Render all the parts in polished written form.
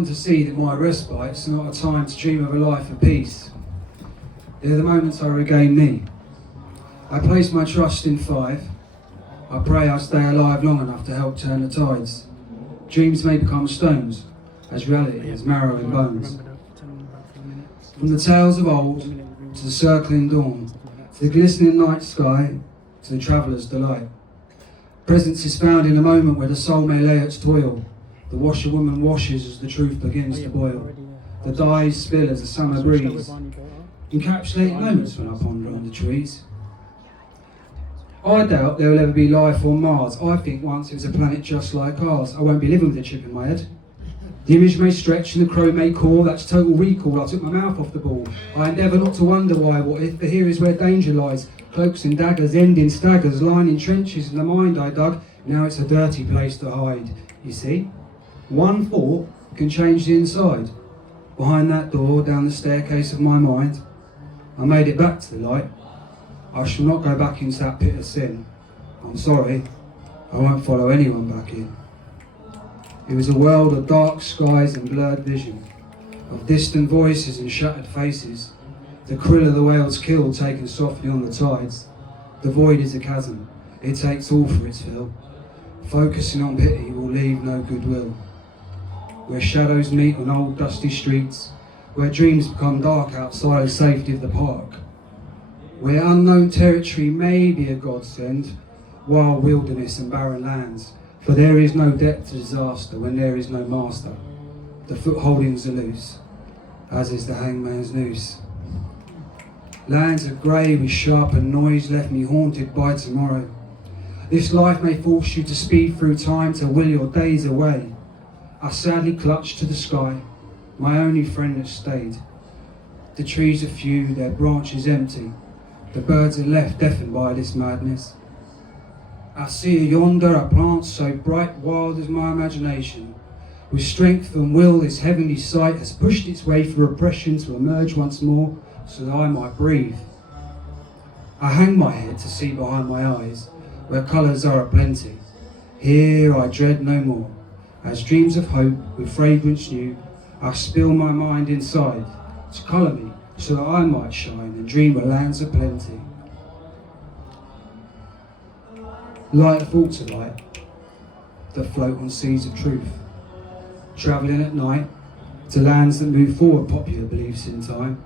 come to see that my respite's not a time to dream of a life of peace. They're the moments I regain me. I place my trust in 5. I pray I stay alive long enough to help turn the tides. Dreams may become stones, as reality is marrow and bones. From the tales of old, to the circling dawn, to the glistening night sky, to the traveller's delight. Presence is found in a moment where the soul may lay its toil. The washerwoman washes as the truth begins to boil. The dyes spill as the summer breeze. Encapsulate moments when I ponder on the trees. I doubt there will ever be life on Mars. I think once it was a planet just like ours. I won't be living with a chip in my head. The image may stretch and the crow may call. That's total recall. I took my mouth off the ball. I endeavour not to wonder why, what if, but here is where danger lies. Cloaks and daggers, end in staggers, lining trenches in the mind I dug. Now it's a dirty place to hide. You see, one thought can change the inside. Behind that door, down the staircase of my mind, I made it back to the light. I shall not go back into that pit of sin. I'm sorry, I won't follow anyone back in. It was a world of dark skies and blurred vision, of distant voices and shattered faces. The krill of the whale's kill taken softly on the tides. The void is a chasm, it takes all for its fill. Focusing on pity will leave no goodwill. Where shadows meet on old dusty streets, where dreams become dark outside the safety of the park. Where unknown territory may be a godsend, wild wilderness and barren lands. For there is no depth to disaster when there is no master. The footholdings are loose, as is the hangman's noose. Lands of grey with sharpened noise left me haunted by tomorrow. This life may force you to speed through time to will your days away. I sadly clutch to the sky, my only friend that stayed. The trees are few, their branches empty. The birds are left deafened by this madness. I see yonder a plant so bright, wild as my imagination. With strength and will, this heavenly sight has pushed its way through oppression to emerge once more, so that I might breathe. I hang my head to see behind my eyes, where colours are aplenty. Here I dread no more. As dreams of hope with fragrance new, I spill my mind inside to colour me, so that I might shine and dream of lands of plenty. Light thoughts of light that float on seas of truth, travelling at night to lands that move forward popular beliefs in time.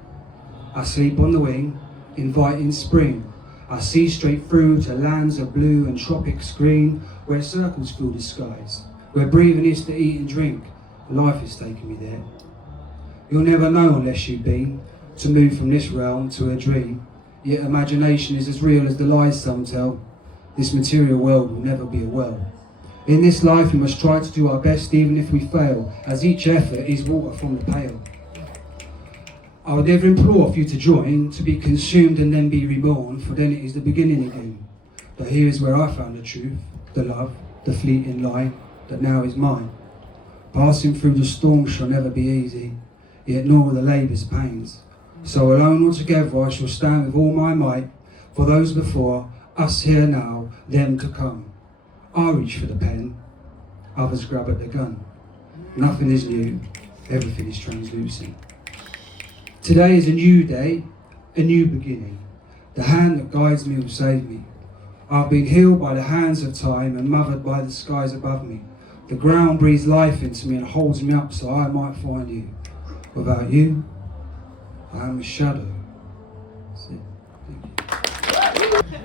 I sleep on the wing, inviting spring. I see straight through to lands of blue and tropics green, where circles fill the skies, where breathing is to eat and drink. Life is taking me there. You'll never know unless you've been to move from this realm to a dream. Yet imagination is as real as the lies some tell. This material world will never be a well. In this life we must try to do our best even if we fail, as each effort is water from the pail. I would never implore for you to join, to be consumed and then be reborn, for then it is the beginning again. But here is where I found the truth, the love, the fleeting lie, that now is mine. Passing through the storm shall never be easy, yet nor the labour's pains. So alone or together I shall stand with all my might, for those before, us here now, them to come. I reach for the pen, others grab at the gun. Nothing is new, everything is translucent. Today is a new day, a new beginning. The hand that guides me will save me. I've been healed by the hands of time and mothered by the skies above me. The ground breathes life into me and holds me up so I might find you. Without you, I am a shadow. That's it. Thank you.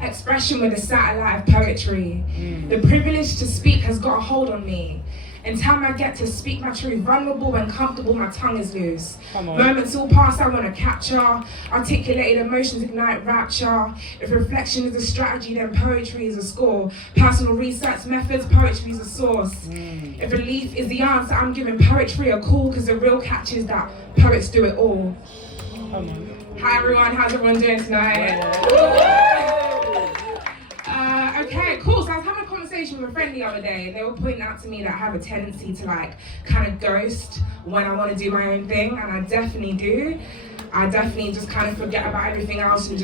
Expression with a satellite of poetry. The privilege to speak has got a hold on me. In time I get to speak my truth, vulnerable and comfortable, my tongue is loose. Moments all past I want to capture, articulated emotions ignite rapture. If reflection is a strategy, then poetry is a score. Personal research methods, poetry is a source. If relief is the answer, I'm giving poetry a call, because the real catch is that poets do it all. Hi everyone, how's everyone doing tonight? Okay, cool. So I was having a conversation with a friend the other day, and they were pointing out to me that I have a tendency to kind of ghost when I want to do my own thing, and I definitely do. I definitely just kind of forget about everything else and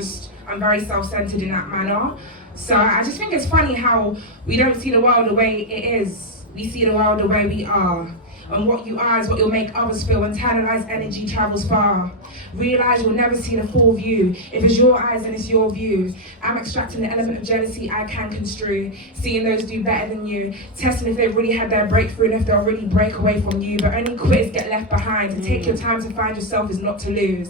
I'm very self-centered in that manner. So I just think it's funny how we don't see the world the way it is. We see the world the way we are. And what you are is what you'll make others feel. Internalized energy travels far. Realize you'll never see the full view. If it's your eyes, then it's your view. I'm extracting the element of jealousy I can construe. Seeing those do better than you. Testing if they've really had their breakthrough and if they'll really break away from you. But only quitters get left behind. To take your time to find yourself is not to lose.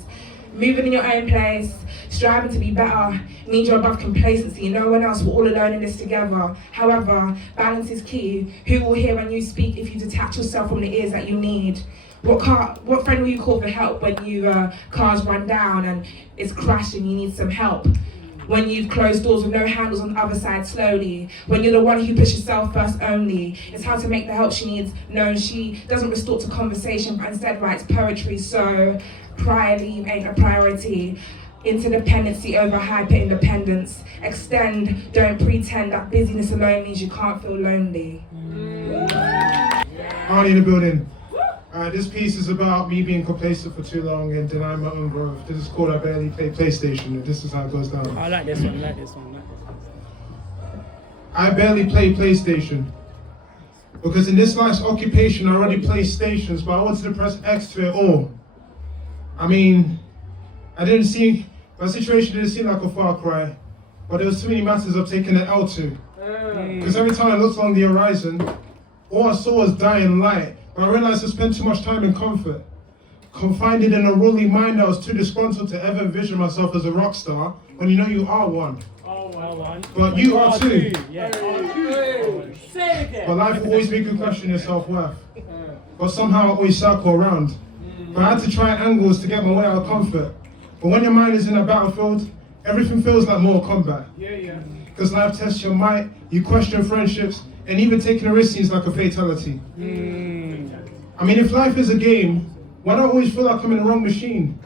Moving in your own place, striving to be better, means you're above complacency. No one else, we're all alone in this together. However, balance is key. Who will hear when you speak if you detach yourself from the ears that you need? What friend will you call for help when your car's run down and it's crashing, you need some help? When you've closed doors with no handles on the other side slowly. When you're the one who puts yourself first only. It's how to make the help she needs known. She doesn't resort to conversation, but instead writes poetry. So, prior leave ain't a priority. Interdependency over hyper independence. Extend, don't pretend that busyness alone means you can't feel lonely. Arnie in the building. This piece is about me being complacent for too long and denying my own growth. This is called I Barely Play PlayStation, and this is how it goes down. I like this one, I barely play PlayStation. Because in this life's occupation, I already play stations, but I wanted to press X to it all. I mean, my situation didn't seem like a far cry, but there was too many matters of taking an L to. Because every time I looked along the horizon, all I saw was dying light. But I realized I spent too much time in comfort, confined in a ruling mind that was too disgruntled to ever envision myself as a rock star, when you know you are one. But you are too. But life will always make you question your self-worth. But somehow I always circle around. But I had to try angles to get my way out of comfort. But when your mind is in a battlefield, everything feels like more combat. Because life tests your might, you question friendships, and even taking a risk seems like a fatality. I mean, if life is a game, why do I always feel like I'm in the wrong machine?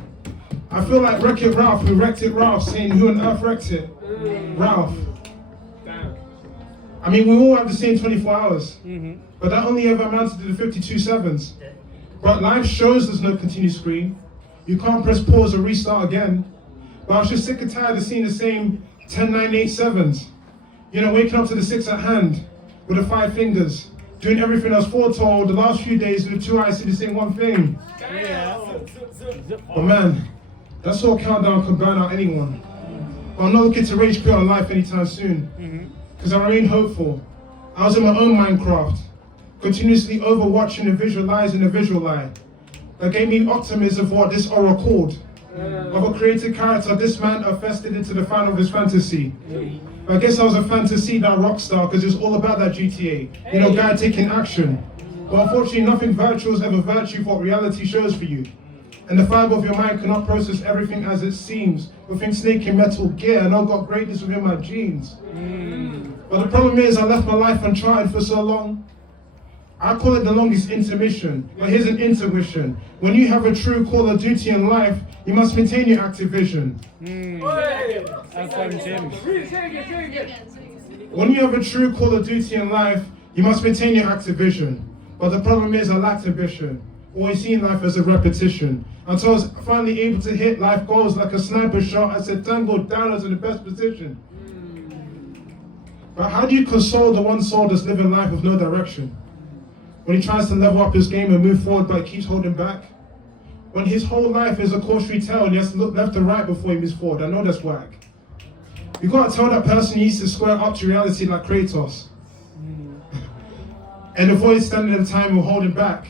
I feel like Wreck-It Ralph, who wrecked it Ralph, saying who on earth wrecked it? Ralph. I mean, we all have the same 24 hours, but that only ever amounted to the 52 sevens. But life shows there's no continuous screen. You can't press pause or restart again. But I was just sick and tired of seeing the same 10, 9, 8, 7s. You know, waking up to the 6 at hand with the 5 fingers. Doing everything I was foretold the last few days with 2 eyes to the same one thing. But man, that sort of countdown can burn out anyone. But I'm not looking to rage quit on life anytime soon. Because I remain hopeful. I was in my own Minecraft, continuously overwatching and visualizing a visual lie. That gave me optimism for what this aura called. Of a created character, this man manifested into the fan of his fantasy. I guess I was a fantasy, that rock star, because it's all about that GTA. You know, guy taking action. But unfortunately, nothing virtual is ever virtue for what reality shows for you. And the fiber of your mind cannot process everything as it seems. Within snake in metal gear, and I've got greatness within my genes. But the problem is, I left my life uncharted for so long. I call it the longest intermission, but here's an intuition. When you have a true call of duty in life, you must maintain your active vision. When you have a true call of duty in life, you must maintain your active vision. But the problem is I lacked ambition, always seeing life as a repetition. Until I was finally able to hit life goals like a sniper shot, I said tangled down as in the best position. But how do you console the one soul that's living life with no direction? When he tries to level up his game and move forward but keeps holding back? When his whole life is a cautionary tale and he has to look left and right before he moves forward? I know that's whack. You gotta tell that person he needs to square up to reality like Kratos. And avoid standing in time and holding back.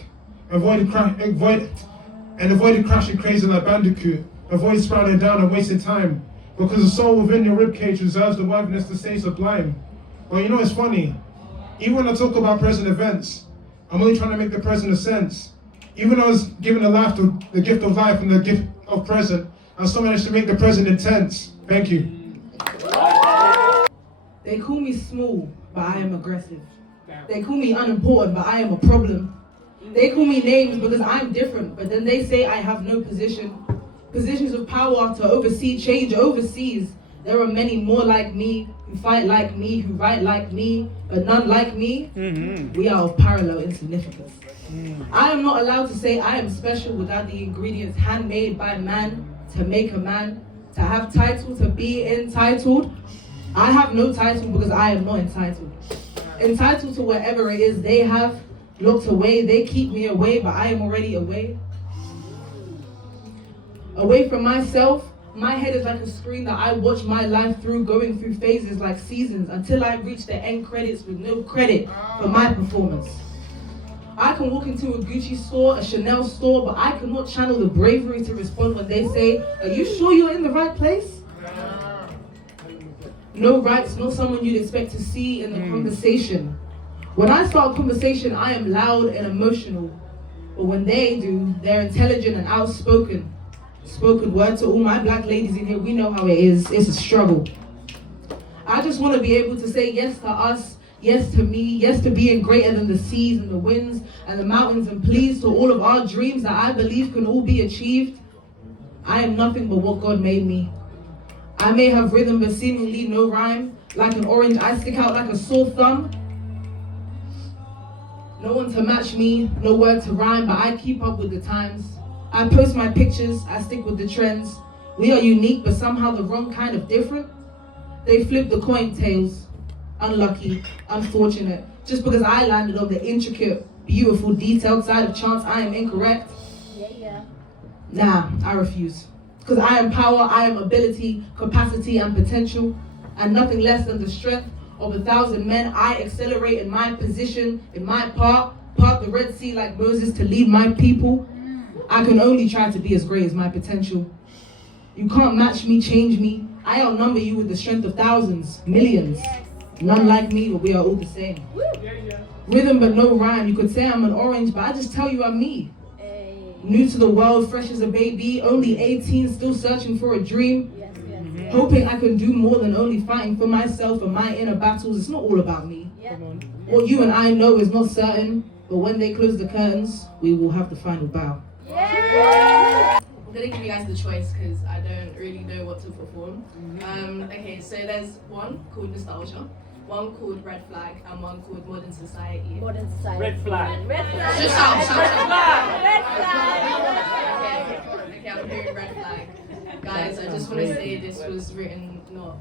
Avoid crashing crazy like Bandicoot. Avoid spiraling down and wasting time. Because the soul within your ribcage reserves the worthiness to stay sublime. But you know it's funny. Even when I talk about present events, I'm only trying to make the present a sense. Even when I was given the gift of life and the gift of present, I still managed to make the present intense. Thank you. They call me small, but I am aggressive. They call me unimportant, but I am a problem. They call me names because I'm different, but then they say I have no position. Positions of power to oversee change overseas. There are many more like me, who fight like me, who write like me, but none like me. We are of parallel insignificance. I am not allowed to say I am special without the ingredients handmade by man to make a man, to have title, to be entitled. I have no title because I am not entitled. Entitled to whatever it is they have, locked away. They keep me away, but I am already away. Away from myself, my head is like a screen that I watch my life through, going through phases like seasons until I reach the end credits with no credit for my performance. I can walk into a Gucci store, a Chanel store, but I cannot channel the bravery to respond when they say, "Are you sure you're in the right place?" No rights, not someone you'd expect to see in the conversation. When I start a conversation, I am loud and emotional. But when they do, they're intelligent and outspoken. Spoken word to all my black ladies in here, we know how it is. It's a struggle. I just want to be able to say yes to us, yes to me, yes to being greater than the seas and the winds and the mountains, and please to all of our dreams that I believe can all be achieved. I am nothing but what God made me. I may have rhythm but seemingly no rhyme. Like an orange, I stick out like a sore thumb. No one to match me, no word to rhyme, but I keep up with the times. I post my pictures, I stick with the trends. We are unique, but somehow the wrong kind of different. They flip the coin tails. Unlucky, unfortunate. Just because I landed on the intricate, beautiful, detailed side of chance, I am incorrect. Nah, I refuse. Because I am power, I am ability, capacity, and potential, and nothing less than the strength of 1,000 men. I accelerate in my position, in my part the Red Sea like Moses to lead my people. I can only try to be as great as my potential. You can't match me, change me. I outnumber you with the strength of thousands, millions. None like me, but we are all the same. Rhythm but no rhyme. You could say I'm an orange, but I just tell you I'm me. New to the world, fresh as a baby, only 18, still searching for a dream. Hoping I can do more than only fighting for myself and my inner battles. It's not all about me. What you and I know is not certain, but when they close the curtains, we will have the final bow. I'm gonna give you guys the choice because I don't really know what to perform. Okay, so there's one called Nostalgia, one called Red Flag, and one called Modern Society. Modern society. Red flag. Red flag. Just shout. Red flag. Okay, I'm hearing Red Flag. Guys, I just want to say this was written not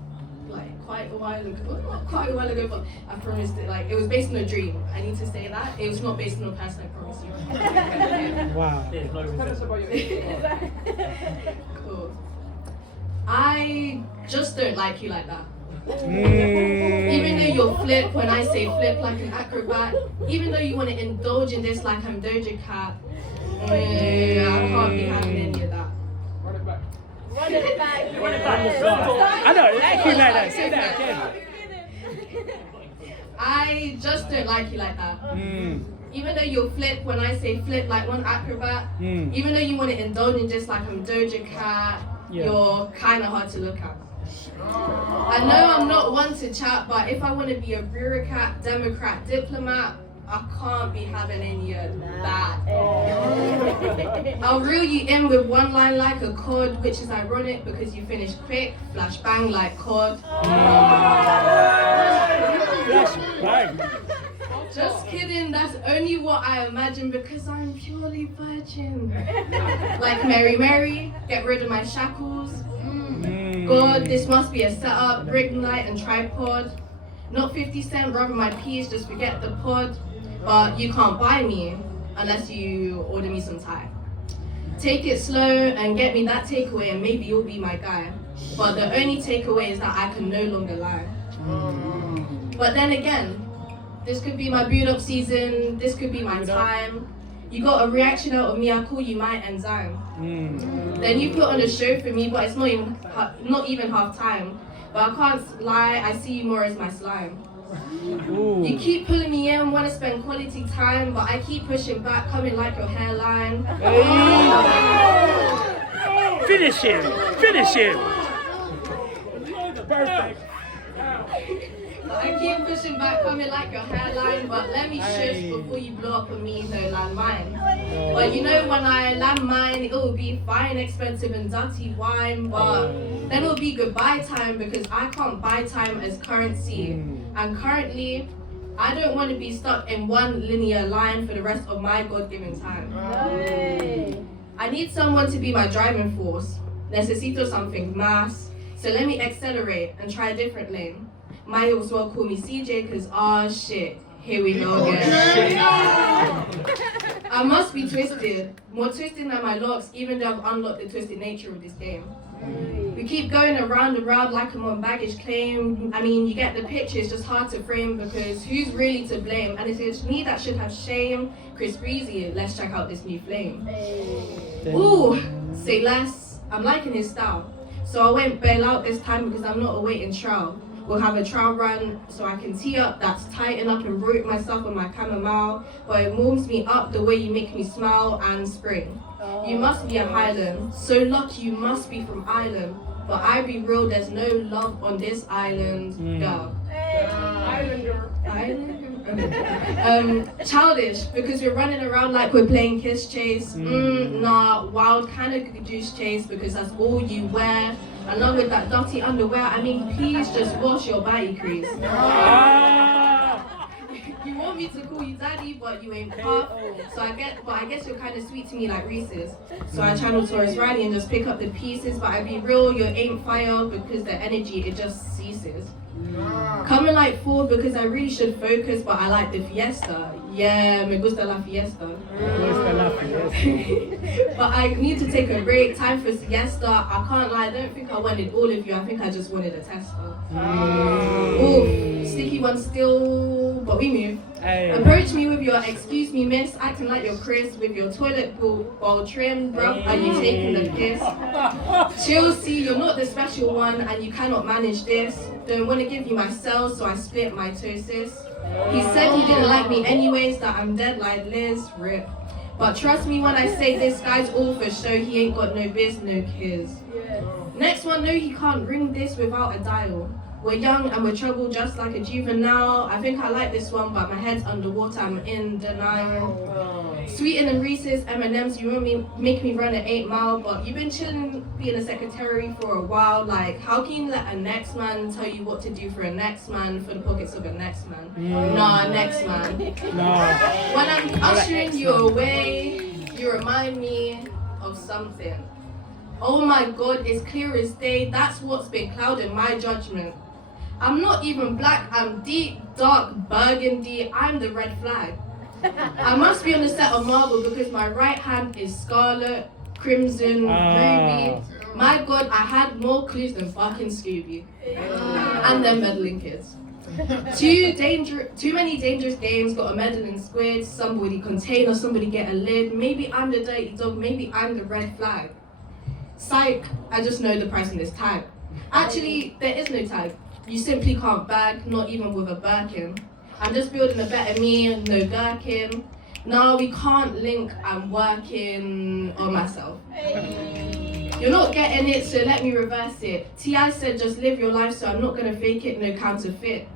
like quite a while ago, well, not quite a while ago, but I promised it, like, it was based on a dream. I need to say that. It was not based on a person, I promise you. Wow. Tell us about your Cool. I just don't like you like that. Even though you'll flip when I say flip like an acrobat, even though you want to indulge in this like I'm Doja Cat, I can't be having any of that. Run it back. Run it back. Run it back. I know, like you like that. Say that again. I just don't like you like that. Even though you'll flip when I say flip like one acrobat, even though you want to indulge in just like I'm Doja Cat, you're kind of hard to look at. I know I'm not one to chat, but if I want to be a bureaucrat, democrat, diplomat, I can't be having any of that. I'll reel you in with one line like a chord, which is ironic because you finish quick, flash bang like chord. Just kidding, that's only what I imagine because I'm purely virgin. Like Mary Mary, get rid of my shackles. God, this must be a setup, ring light and tripod. Not 50 cent, rather my peas, just forget the pod. But you can't buy me unless you order me some Thai. Take it slow and get me that takeaway and maybe you'll be my guy. But the only takeaway is that I can no longer lie. But then again, this could be my boot up season, this could be my time. You got a reaction out of me, I call you my enzyme. Then you put on a show for me, but it's not even half time. But I can't lie, I see you more as my slime. You keep pulling me in, wanna spend quality time, but I keep pushing back, coming like your hairline. Finish him! Finish him! Perfect. I keep pushing back, coming like your hairline, but let me shush before you blow up on me, no landmine. But you know when I land mine, it will be fine, expensive and dirty wine, but then it'll be goodbye time because I can't buy time as currency. And currently, I don't want to be stuck in one linear line for the rest of my God-given time. I need someone to be my driving force. Necesito something mass, so let me accelerate and try a different lane. Might as well call me CJ cause shit, Here we go again. I must be twisted. More twisted than my locks, even though I've unlocked the twisted nature of this game. We keep going around and round like I'm on baggage claim. I mean, you get the picture, it's just hard to frame because who's really to blame? And it's me that should have shame. Chris Breezy, let's check out this new flame. Ooh, say less. I'm liking his style. So I won't bail out this time because I'm not awaiting trial. We'll have a trial run so I can tee up, that's tighten up and root myself on my chamomile. But it warms me up the way you make me smile and spring. You must be a Highland, so lucky you must be from Ireland. But I be real, there's no love on this island, girl. Islander. Childish, because we're running around like we're playing kiss chase. Nah, wild kind of goose chase because that's all you wear. Along with that dirty underwear, I mean, please just wash your body crease. You want me to call you daddy, but you ain't puff. So I guess you're kind of sweet to me like Reese's. So I channel Taurus Riley and just pick up the pieces. But I be real, you ain't fire because the energy, it just ceases. Coming like Ford because I really should focus, but I like the fiesta. Yeah, me gusta la fiesta. But I need to take a break, time for siesta. I can't lie, I don't think I wanted all of you, I think I just wanted a tester. Ooh, sticky one still, but we move. Approach me with your excuse me miss, acting like you're Chris with your toilet bowl trim, bro. Are you taking the piss? Chill, see, you're not the special one and you cannot manage this. Don't want to give you my cells, so I split mitosis. He said he didn't like me anyways, that I'm dead like Liz, rip. But trust me when I say this guy's all for show, he ain't got no biz, no kids. Next one, no, he can't ring this without a dial. We're young and we're troubled just like a juvenile. I think I like this one, but my head's underwater, I'm in denial. Sweeter than Reese's, M&M's, you make me run an 8 mile, but you've been chilling being a secretary for a while. Like, how can you let a next man tell you what to do for a next man for the pockets of a next man? Nah, next man. When I'm ushering you away, you remind me of something. Oh my God, it's clear as day, that's what's been clouding my judgment. I'm not even black, I'm deep, dark, burgundy, I'm the red flag. I must be on the set of Marvel because my right hand is scarlet, crimson, ruby. My God, I had more clues than fucking Scooby. And them meddling kids. Too many dangerous games, got a meddling squid, somebody container, somebody get a lid. Maybe I'm the dirty dog, maybe I'm the red flag. Psych, I just know the price on this tag. Actually, there is no tag. You simply can't bag, not even with a Birkin. I'm just building a better me, no gherkin. No, we can't link, I'm working on myself. You're not getting it, so let me reverse it. T.I. said just live your life, so I'm not gonna fake it, no counterfeit.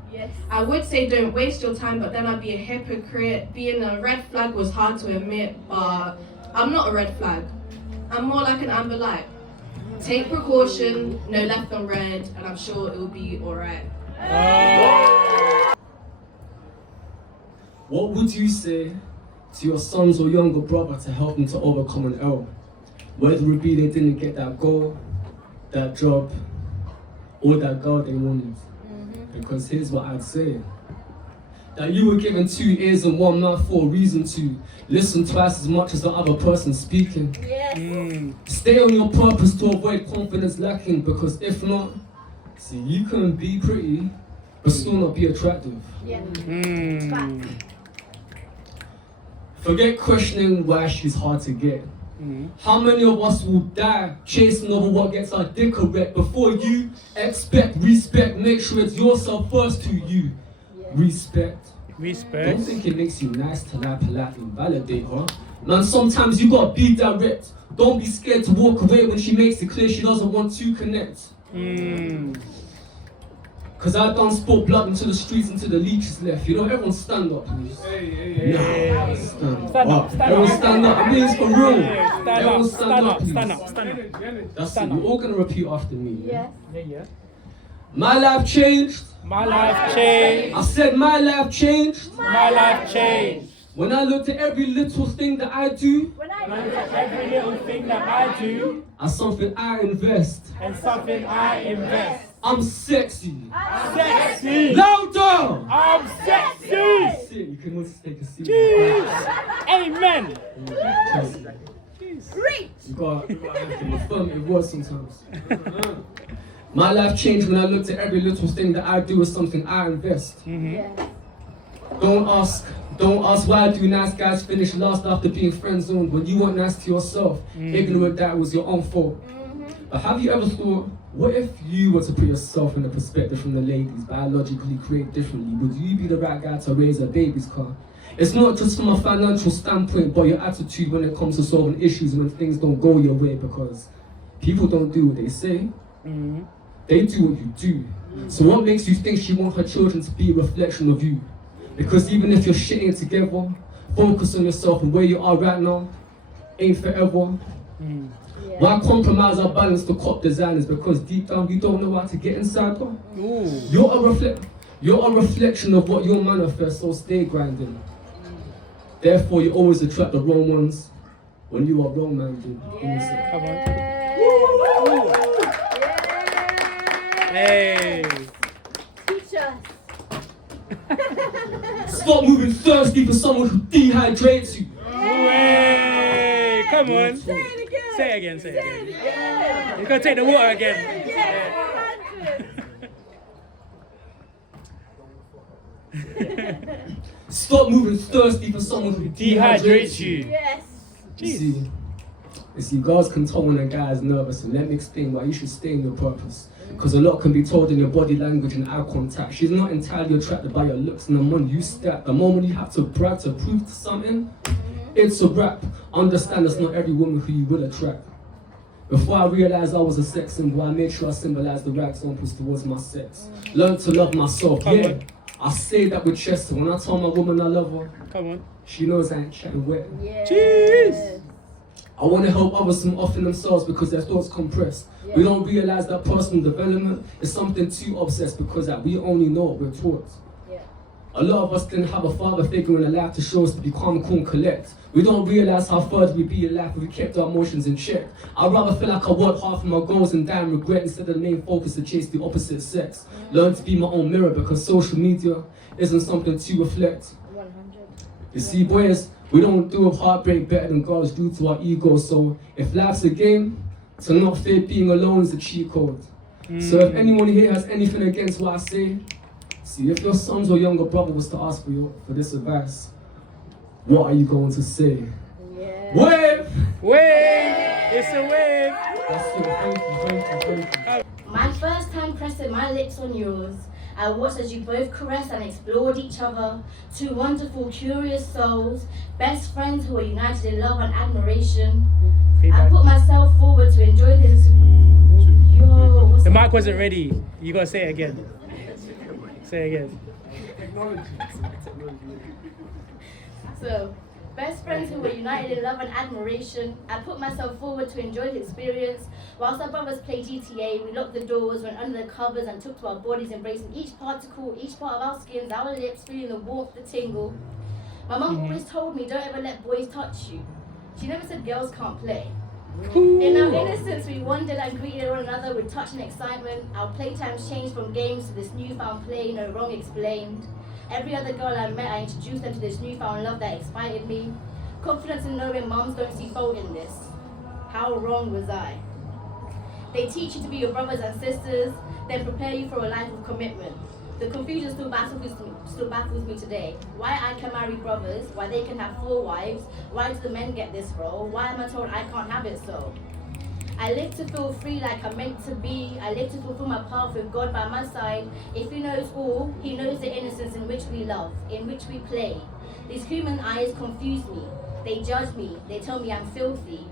I would say don't waste your time, but then I'd be a hypocrite. Being a red flag was hard to admit, but I'm not a red flag. I'm more like an amber light. Take precaution, no left on red, and I'm sure it'll be alright. What would you say to your sons or younger brother to help them to overcome an L? Whether it be they didn't get that goal, that job, or that girl they wanted. Because here's what I'd say. That you were given 2 ears and 1 mouth for a reason to listen twice as much as the other person speaking. Stay on your purpose to avoid confidence lacking, because if not, see, you can be pretty, but still not be attractive. Forget questioning why she's hard to get. How many of us will die chasing over what gets our dick erect? Before you expect respect, make sure it's yourself first to you. Respect. Don't think it makes you nice to lie politely and validate her. Man, sometimes you gotta be direct. Don't be scared to walk away when she makes it clear she doesn't want to connect. Cause I done sport blood into the streets until the leeches left. You know, everyone stand up, please. Stand up. Everyone stand up. I mean, it's for real. Everyone stand up, please. That's it. You're all gonna repeat after me. Yeah? My life changed. My life changed. I said my life changed. My life changed. When I looked at every little thing that I do. When I look at every little thing that I do. As something I invest. And something I invest. I'm sexy. Sexy. Louder. I'm sexy. That's it. You can also take a seat. Jeez. Amen. You got to affirm it was sometimes. My life changed when I looked at every little thing that I do as something I invest. Don't ask why do nice guys finish last after being friend zoned when you weren't nice to yourself. Ignorant that was your own fault. But have you ever thought, what if you were to put yourself in the perspective from the ladies, biologically created differently? Would you be the right guy to raise a baby's car? It's not just from a financial standpoint, but your attitude when it comes to solving issues when things don't go your way, because people don't do what they say, they do what you do. So what makes you think she wants her children to be a reflection of you? Because even if you're shitting together, focus on yourself and where you are right now ain't forever. Why compromise our balance to cop designers? Because deep down you don't know how to get inside her. You're a reflection of what you manifest, so stay grinding. Therefore you always attract the wrong ones when you are wrong-minded. Come on. Hey. Teach us. Stop moving thirsty for someone who dehydrates you. Hey. Come on. Say it again. Say it again. Say Say it it again. again. You're gonna take the water again. Stop moving thirsty for someone who Dehydrates you. Yes. You see, girls can tell when a guy is nervous, and let me explain why you should stay in your purpose. Because a lot can be told in your body language and eye contact. She's not entirely attracted by your looks and the money you stack. The moment you have to brag to prove to something, it's a wrap. Understand it's not every woman who you will attract. Before I realized I was a sex symbol, I made sure I symbolized the right examples towards my sex. Learn to love myself, yeah. I say that with Chester. When I tell my woman I love her, Come on. she knows I ain't chatting wet. Yes. Jeez. I want to help others from offing themselves because their thoughts compressed. We don't realize that personal development is something too obsessed because that we only know what we're taught. A lot of us didn't have a father figure in our life to show us to be calm, cool, and collect. We don't realize how further we'd be in life if we kept our emotions in check. I'd rather feel like I worked hard for my goals and die in regret instead of the main focus to chase the opposite sex. Learn to be my own mirror because social media isn't something to reflect. 100. You see, boys, we don't do a heartbreak better than girls due to our ego. So if life's a game, to not fear being alone is a cheat code. So if anyone here has anything against what I say, see, if your sons or younger brother was to ask for this advice, what are you going to say? Yeah. Wave! Wave. It's a wave. That's it. Thank you. My first time pressing my lips on yours, I watched as you both caressed and explored each other, two wonderful, curious souls, best friends who were united in love and admiration. I put myself forward to enjoy this. Yo, what's The that? mic wasn't ready. You gotta say it again. Say it again. So, best friends who were united in love and admiration. I put myself forward to enjoy the experience. Whilst our brothers played GTA, we locked the doors, went under the covers and took to our bodies, embracing each particle, each part of our skins, our lips, feeling the warmth, the tingle. My mum always told me, don't ever let boys touch you. She never said girls can't play. In our innocence, we wondered and greeted one another with touch and excitement. Our playtimes changed from games to this newfound play, no wrong explained. Every other girl I met, I introduced them to this newfound love that excited me. Confidence in knowing mums don't see fault in this. How wrong was I? They teach you to be your brothers and sisters, then prepare you for a life of commitment. The confusion still baffles me today. Why I can marry brothers, why they can have 4 wives, why do the men get this role, why am I told I can't have it so? I live to feel free like I'm meant to be. I live to fulfill my path with God by my side. If He knows all, He knows the innocence in which we love, in which we play. These human eyes confuse me. They judge me. They tell me I'm filthy.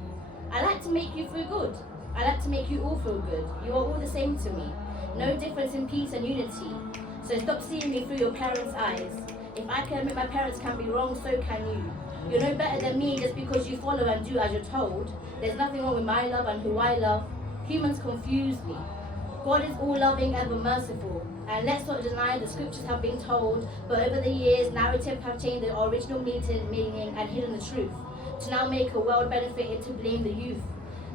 I like to make you feel good. I like to make you all feel good. You are all the same to me. No difference in peace and unity. So stop seeing me through your parents' eyes. If I can admit my parents can be wrong, so can you. You're no better than me just because you follow and do as you're told. There's nothing wrong with my love and who I love. Humans confuse me. God is all loving, ever merciful. And let's not deny the scriptures have been told, but over the years, narratives have changed the original meaning and hidden the truth, to now make a world benefited to blame the youth.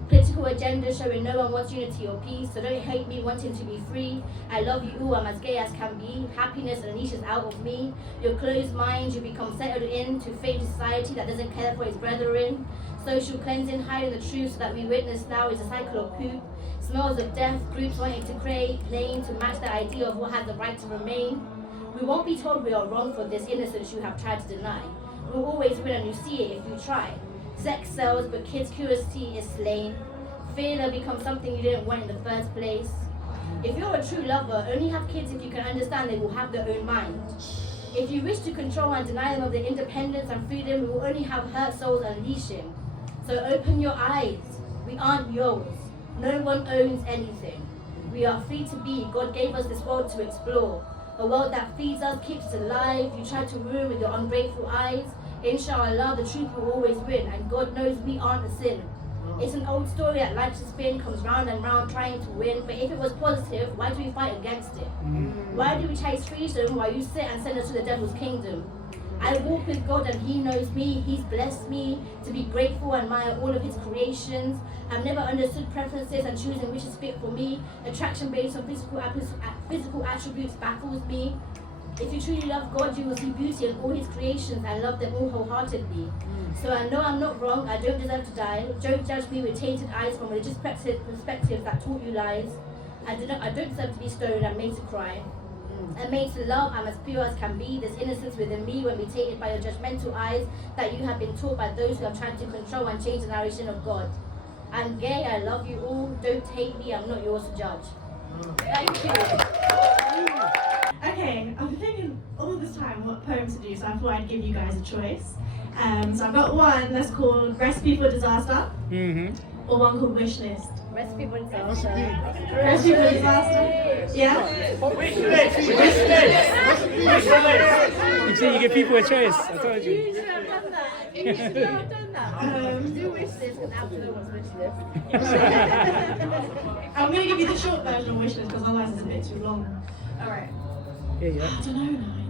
Political agenda showing no one wants unity or peace, so don't hate me wanting to be free. I love you all, I'm as gay as can be. Happiness unleashes out of me. Your closed mind, you become settled in to fake society that doesn't care for its brethren. Social cleansing, hiding the truth so that we witness now is a cycle of poop. Smells of death, groups wanting to create, playing to match the idea of what has the right to remain. We won't be told we are wrong for this innocence you have tried to deny. We'll always win and you see it if you try. Sex sells, but kids' curiosity is slain. Failure becomes something you didn't want in the first place. If you're a true lover, only have kids if you can understand they will have their own mind. If you wish to control and deny them of their independence and freedom, we will only have hurt souls unleashing. So open your eyes. We aren't yours. No one owns anything. We are free to be. God gave us this world to explore. A world that feeds us, keeps us alive. You try to ruin with your ungrateful eyes. Inshallah, the truth will always win, and God knows we aren't a sin. It's an old story that life's a spin, comes round and round trying to win. But if it was positive, why do we fight against it? Why do we chase freedom while you sit and send us to the devil's kingdom? I walk with God and He knows me. He's blessed me to be grateful and admire all of His creations. I've never understood preferences and choosing which is fit for me. Attraction based on physical attributes baffles me. If you truly love God, you will see beauty in all His creations and love them all wholeheartedly. So I know I'm not wrong, I don't deserve to die. Don't judge me with tainted eyes from religious perspectives that taught you lies. I don't deserve to be stoned and made to cry. I'm made to love, I'm as pure as can be. There's innocence within me when we tainted by your judgmental eyes that you have been taught by those who have tried to control and change the narration of God. I'm gay, I love you all. Don't hate me, I'm not yours to judge. Thank you. Okay, I've been thinking all this time what poem to do, so I thought I'd give you guys a choice. So I've got one that's called Recipe for Disaster, or one called Wish List. Recipe for disaster. Recipe for Disaster? Yeah? Wish list! Wish list! Wish list! You say you give people a choice, I told you. You should have done that. You should have done that. Do wish list and after that was wish list. I'm going to give you the short version of Wish List because otherwise it's a bit too long. Alright. Yeah, yeah. I don't know now,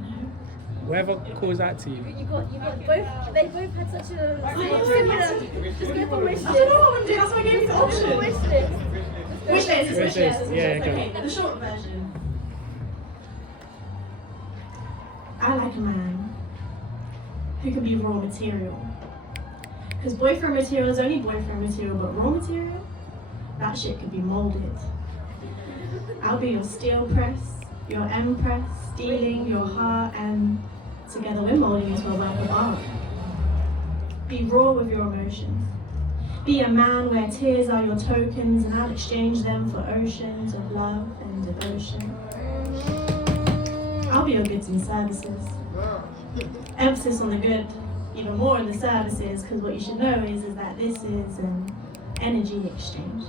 Whoever calls out to you. You got both. They both had such a similar. Just go for wish list. I don't know what I'm doing, that's why I gave you the option. Wish list. Wish List, it's Wish List. Yeah, Okay, the short version. I like a man who can be raw material. Because boyfriend material is only boyfriend material, but raw material, that shit could be molded. I'll be your steel press, your empress, stealing your heart, and together we're molding into a work of art. Be raw with your emotions. Be a man where tears are your tokens, and I'll exchange them for oceans of love and devotion. I'll be your goods and services. Emphasis on the good, even more on the services, because what you should know is that this is an energy exchange.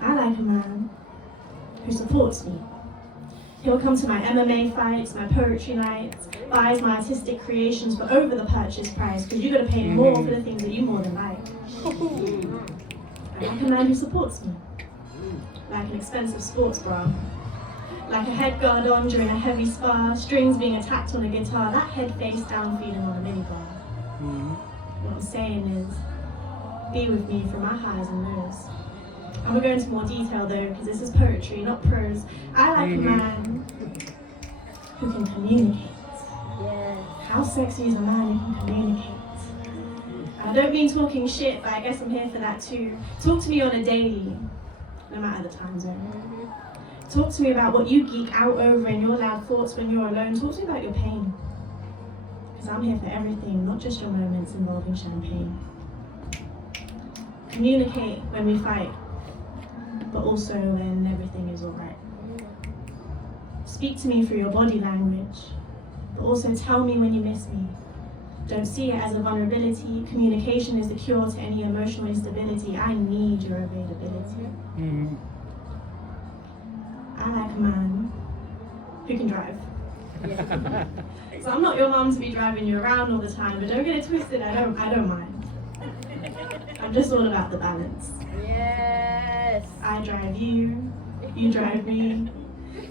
I like a man who supports me. He'll come to my MMA fights, my poetry nights, buys my artistic creations for over the purchase price, because you got to pay more for the things that you more than like. I like a man who supports me, like an expensive sports bra, like a head guard on during a heavy spar, strings being attacked on a guitar, that head face down feeling on a minibar. What I'm saying is, be with me through my highs and lows. I'm gonna go into more detail though, because this is poetry, not prose. I like a man who can communicate. How sexy is a man who can communicate? And I don't mean talking shit, but I guess I'm here for that too. Talk to me on a daily, no matter the time zone. Talk to me about what you geek out over in your loud thoughts when you're alone. Talk to me about your pain. Because I'm here for everything, not just your moments involving champagne. Communicate when we fight, but also when everything is alright. Speak to me through your body language, but also tell me when you miss me. Don't see it as a vulnerability. Communication is the cure to any emotional instability. I need your availability. I like a man who can drive. So I'm not your mum to be driving you around all the time, but don't get it twisted, I don't mind. I'm just all about the balance. Yes. I drive you, you drive me,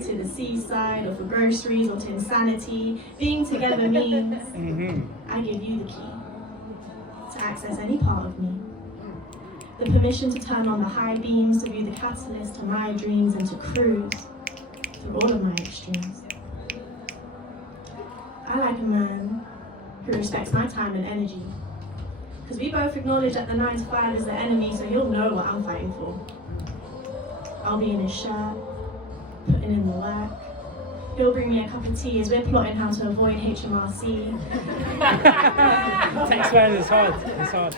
to the seaside or for groceries or to insanity. Being together means I give you the key to access any part of me. The permission to turn on the high beams, to be the catalyst to my dreams and to cruise through all of my extremes. I like a man who respects my time and energy. Because we both acknowledge that the 9 to 5 is the enemy, so he'll know what I'm fighting for. I'll be in his shirt, putting in the work. He'll bring me a cup of tea as we're plotting how to avoid HMRC. Tax man is hard. It's hard.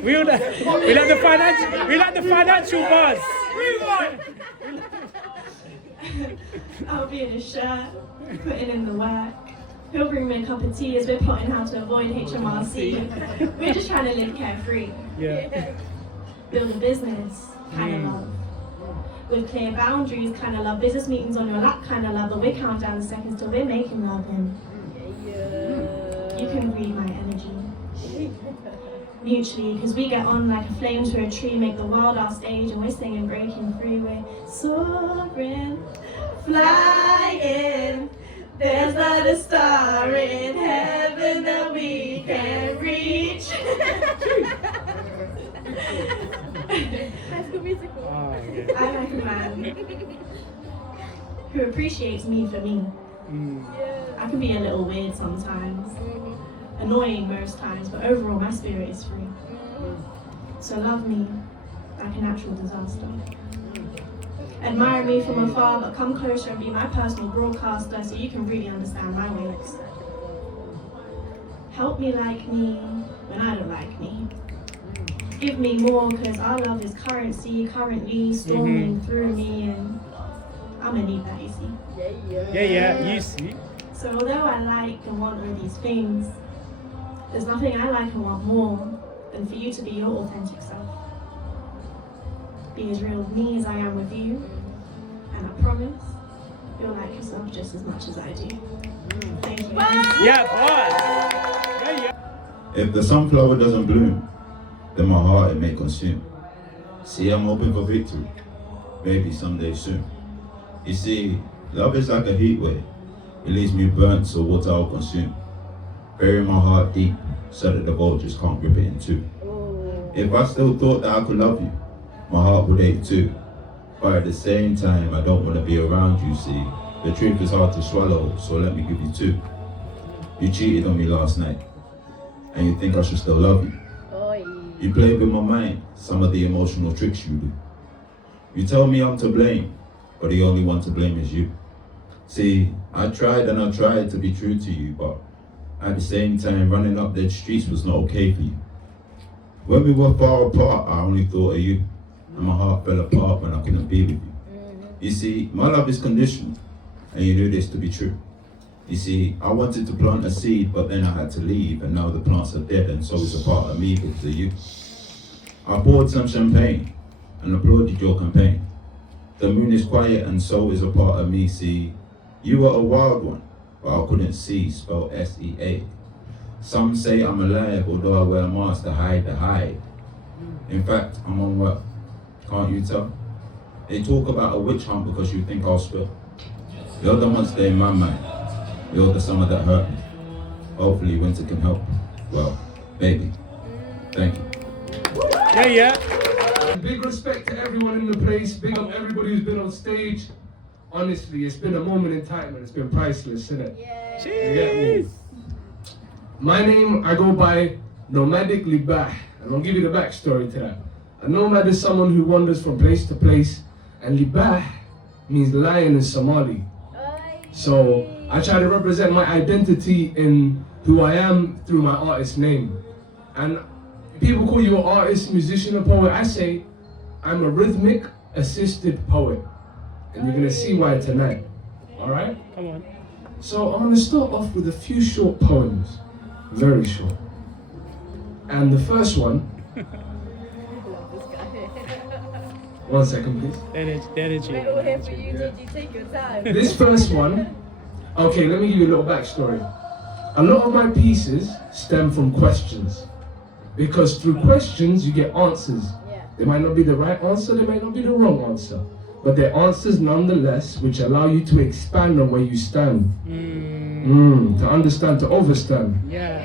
we like the financial bars. I'll be in his shirt, putting in the work. He'll bring me a cup of tea as we're plotting how to avoid HMRC. We're just trying to live carefree. Yeah. Build a business, kind of love. With clear boundaries, kind of love. Business meetings on your lap, kind of love. But we're counting down the seconds till we're making love. And you can read my energy. Mutually, because we get on like a flame to a tree, make the world our stage, and we're singing breaking free. We're soaring, flying. There's not a star in heaven that we can reach. High School Musical. Oh, okay. I like a man who appreciates me for me. I can be a little weird sometimes, annoying most times, but overall my spirit is free. So love me like a natural disaster. Admire me from afar, but come closer and be my personal broadcaster so you can really understand my ways. Help me like me when I don't like me. Give me more, cause our love is currency, currently storming through me, and I'ma need that, you see. Yeah, you see. So although I like and want all these things, there's nothing I like and want more than for you to be your authentic self. Be as real with me as I am with you, and I promise you'll like yourself just as much as I do. Thank you. Yeah, boss. Yeah. If the sunflower doesn't bloom, then my heart it may consume. See, I'm hoping for victory, maybe someday soon. You see, love is like a heat wave. It leaves me burnt so water I'll consume. Bury my heart deep so that the vultures can't rip it in two. If I still thought that I could love you, my heart would ache too. But at the same time, I don't want to be around you, see. The truth is hard to swallow, so let me give you 2. You cheated on me last night, and you think I should still love you. You played with my mind, some of the emotional tricks you do. You tell me I'm to blame, but the only one to blame is you. See, I tried and I tried to be true to you, but at the same time, running up dead streets was not okay for you. When we were far apart, I only thought of you, and my heart fell apart when I couldn't be with you. You see, my love is conditional, and you knew this to be true. You see, I wanted to plant a seed, but then I had to leave, and now the plants are dead, and so is a part of me because of you. I poured some champagne, and applauded your campaign. The moon is quiet, and so is a part of me, see. You were a wild one, but I couldn't see, spelled S-E-A. Some say I'm alive, although I wear a mask to hide the hide. In fact, I'm on work, can't you tell? They talk about a witch hunt because you think I'll spill. You're the monster in my mind. You're the summer that hurt me. Hopefully winter can help. Well, maybe. Thank you. Yeah. Big respect to everyone in the place. Big up everybody who's been on stage. Honestly, it's been a moment in time and it's been priceless, isn't it? Yeah. You get me? My name, I go by Nomadic Libaax, and I'll give you the backstory to that. A nomad is someone who wanders from place to place, and Libaax means lion in Somali. So I try to represent my identity in who I am through my artist name. And people call you an artist, musician, or poet. I say I'm a rhythmic assisted poet. And you're gonna see why tonight. Alright? Come on. So I'm gonna start off with a few short poems. Very short. And the first one. One second, please. Energy. We're all here for you, Gigi. Take your time. This first one, okay, let me give you a little backstory. A lot of my pieces stem from questions. Because through questions, you get answers. They might not be the right answer, they might not be the wrong answer. But they're answers nonetheless, which allow you to expand on where you stand. To understand, to overstand. Yeah,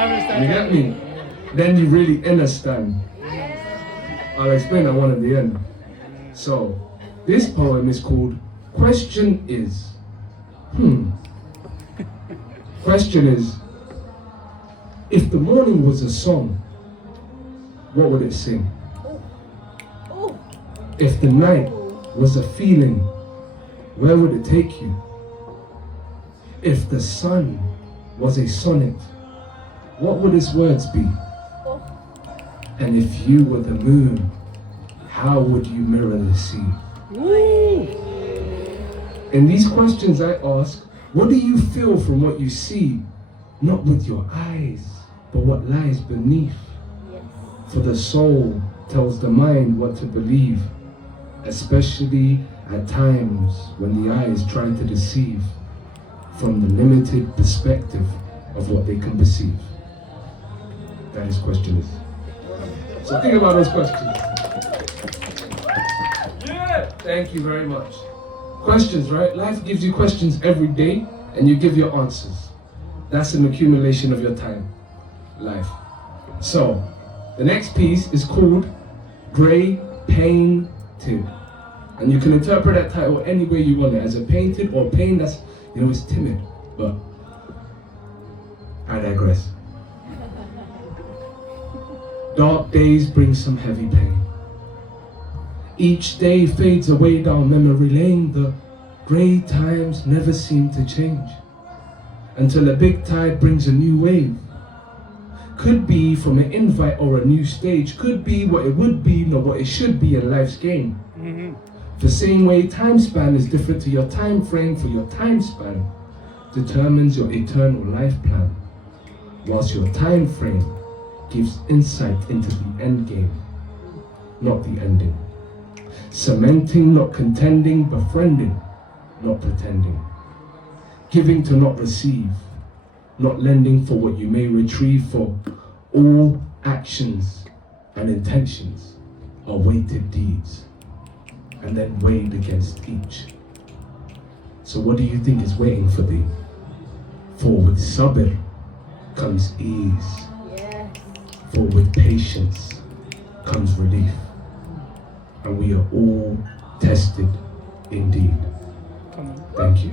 I understand. You get me? Then you really understand. I'll explain that one at the end. So, this poem is called Question Is. Question is, if the morning was a song, what would it sing? If the night was a feeling, where would it take you? If the sun was a sonnet, what would its words be? And if you were the moon, how would you mirror the sea? In these questions I ask, what do you feel from what you see? Not with your eyes, but what lies beneath. For the soul tells the mind what to believe, especially at times when the eyes try to deceive from the limited perspective of what they can perceive. That is question is. So think about those questions. Yeah! Thank you very much. Questions, right? Life gives you questions every day and you give your answers. That's an accumulation of your time. Life. So, the next piece is called Grey Painted. And you can interpret that title any way you want it, as a painted or pain that's, it's timid. But I digress. Dark days bring some heavy pain. Each day fades away down memory lane. The grey times never seem to change until a big tide brings a new wave. Could be from an invite or a new stage. Could be what it would be, not what it should be in life's game. The same way time span is different to your time frame, for your time span determines your eternal life plan, whilst your time frame gives insight into the end game, not the ending. Cementing, not contending, befriending, not pretending. Giving to not receive, not lending for what you may retrieve, for all actions and intentions are weighted deeds and then weighed against each. So what do you think is waiting for thee? For with sabr comes ease. For with patience comes relief. And we are all tested indeed. Thank you.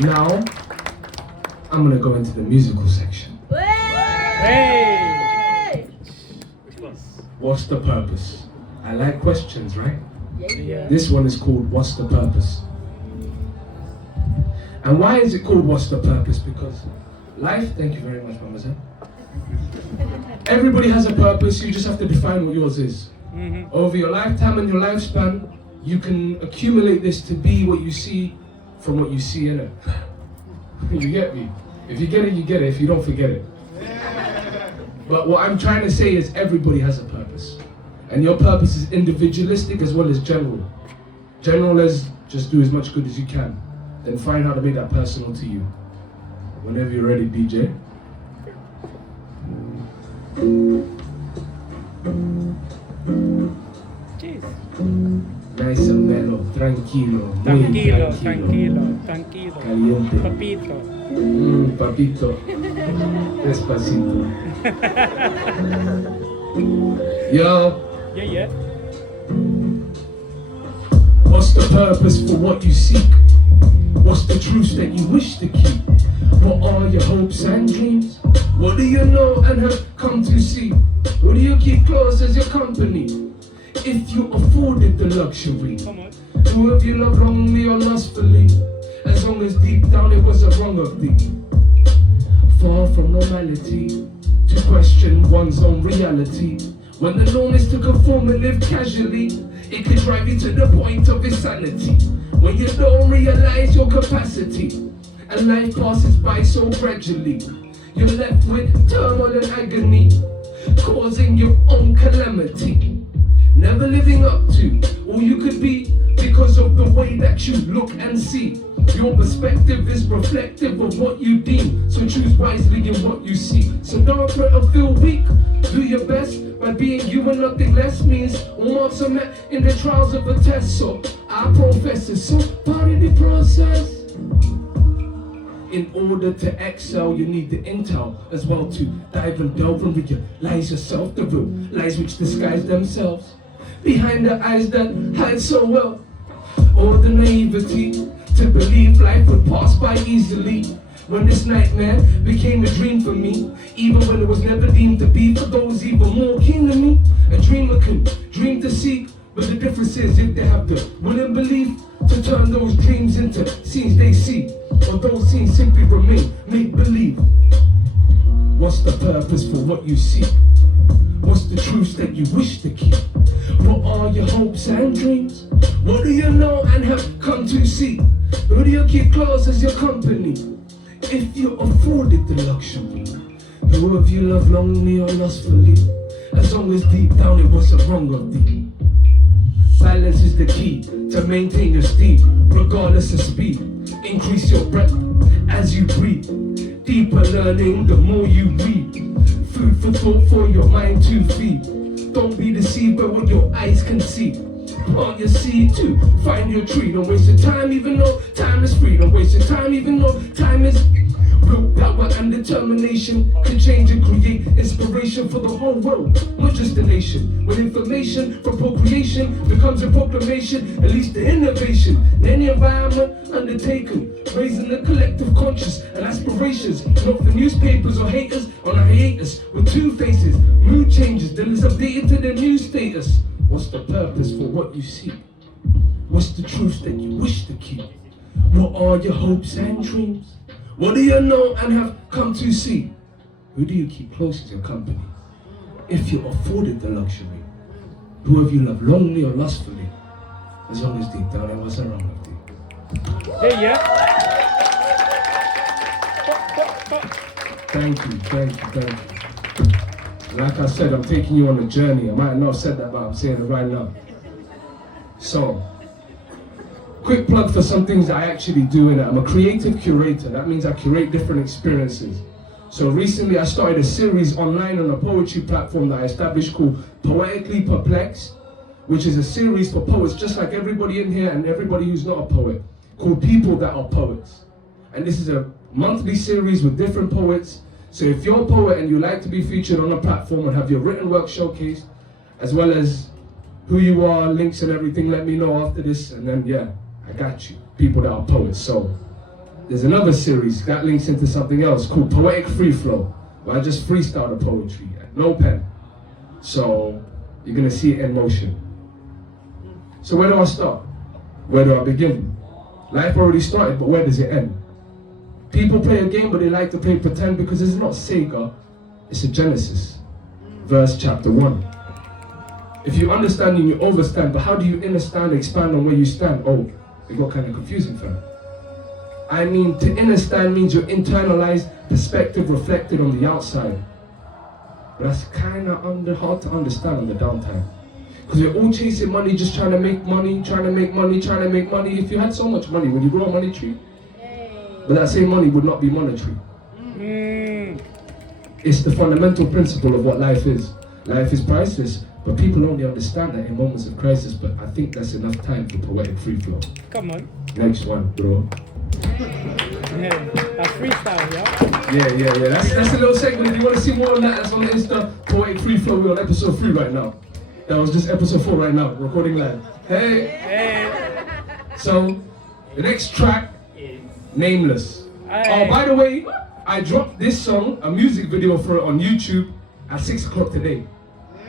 Now, I'm gonna go into the musical section. Hey! What's the purpose? I like questions, right? Yeah. This one is called What's the Purpose? And why is it called What's the Purpose? Because life, thank you very much, Mama Zen. Everybody has a purpose, you just have to define what yours is. Over your lifetime and your lifespan, you can accumulate this to be what you see from what you see in it. You get me? If you get it, you get it. If you don't, forget it. But what I'm trying to say is everybody has a purpose. And your purpose is individualistic as well as general. General as just do as much good as you can. Then find how to make that personal to you. Whenever you're ready, DJ. Nice and mellow, tranquilo, Tranquilo, muy tranquilo, tranquilo. Caliente. Papito. Papito. Despacito. Yo. Yeah. What's the purpose for what you seek? What's the truth that you wish to keep? What are your hopes and dreams? What do you know and have come to see? What do you keep close as your company? If you afforded the luxury, who have you loved wrongly or lustfully? As long as deep down it was a wrong of thee. Far from normality, to question one's own reality. When the norm is to conform and live casually, it could drive you to the point of insanity. When you don't realize your capacity, and life passes by so gradually, you're left with turmoil and agony, causing your own calamity. Never living up to all you could be because of the way that you look and see. Your perspective is reflective of what you deem, so choose wisely in what you see. So don't try to feel weak, do your best by being you and nothing less means all marks are met in the trials of a test. So I profess it's so part of the process. In order to excel, you need the intel as well to dive and delve and realize yourself, the real lies which disguise themselves behind the eyes that hide so well. Or the naivety to believe life would pass by easily. When this nightmare became a dream for me, even when it was never deemed to be for those even more keen than me. A dreamer can dream to seek, but the difference is if they have the will and belief to turn those dreams into scenes they see, or those scenes simply remain make-believe. What's the purpose for what you see? What's the truths that you wish to keep? What are your hopes and dreams? What do you know and have come to see? Who do you keep close as your company? If you're afforded the luxury, who have you loved longingly or lustfully? As long as deep down it wasn't wrong of thee. Balance is the key to maintain your speed, regardless of speed. Increase your breath as you breathe. Deeper learning the more you read. Food for thought for your mind to feed. Don't be deceived by what your eyes can see. Plant your seed to find your tree. Don't waste your time even though time is free. Don't waste your time even though time is real. Power and determination can change and create inspiration for the whole world, not just the nation. When information from procreation becomes a proclamation, at least the innovation in any environment undertaken, raising the collective conscious and aspirations, not for newspapers or haters on a hiatus with two faces. Mood changes, then it's updated to the new status. What's the purpose for what you seek? What's the truth that you wish to keep? What are your hopes and dreams? What do you know and have come to see? Who do you keep close as your company? If you're afforded the luxury, who have you loved longingly or lustfully? As long as deep down it wasn't wrong with you. Yeah, yeah. Thank you. Like I said, I'm taking you on a journey. I might not have said that, but I'm saying it right now. So, quick plug for some things I actually do in it. I'm a creative curator. That means I curate different experiences. So recently I started a series online on a poetry platform that I established called Poetically Perplexed, which is a series for poets just like everybody in here and everybody who's not a poet, called People That Are Poets. And this is a monthly series with different poets. So if you're a poet and you like to be featured on a platform and have your written work showcased, as well as who you are, links and everything, let me know after this, and then yeah, I got you. People That Are Poets. So there's another series that links into something else called Poetic Free Flow, where I just freestyle the poetry, no pen. So you're gonna see it in motion. So where do I start? Where do I begin? Life already started, but where does it end? People play a game, but they like to play pretend because it's not Sega, it's a Genesis. Verse chapter 1. If you understand and you overstand, but how do you understand, expand on where you stand? Oh, it got kind of confusing for me. I mean, to understand means your internalized perspective reflected on the outside. But that's kind of hard to understand on the downtime. Because we're all chasing money, just trying to make money, trying to make money. If you had so much money, would you grow a money tree? But that same money would not be monetary. It's the fundamental principle of what life is. Life is priceless, but people only understand that in moments of crisis. But I think that's enough time for poetic free flow. Come on. Next one, bro. Yeah, that's freestyle, yeah? Yeah. That's a little segment. If you want to see more on that, that's on the Insta. Poetic free flow. We're on episode 3 right now. That was just episode 4 right now, recording live. Hey. So, the next track, Nameless. Oh, by the way, I dropped this song, a music video for it on YouTube at 6 o'clock today.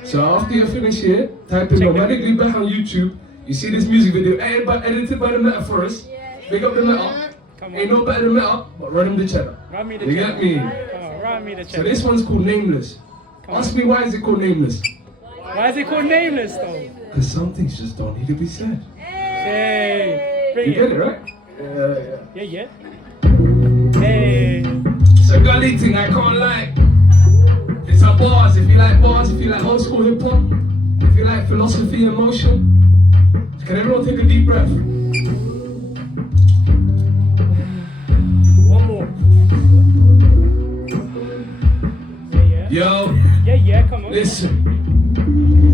So after you finish here, type in Nomadic Libaax on YouTube. You see this music video edited by the Metaphorest. Big up the Meta. Ain't no better than Meta, but run him the cheddar. You get me? Run me the cheddar. So this one's called Nameless. Ask me why is it called Nameless? Why is it called Nameless though? Because some things just don't need to be said. Hey, you get it, right? Yeah. Hey. It's a gully thing, I can't lie. It's a bars, if you like old school hip hop, if you like philosophy and motion. Can everyone take a deep breath? One more. Yo. Yeah, come on. Listen.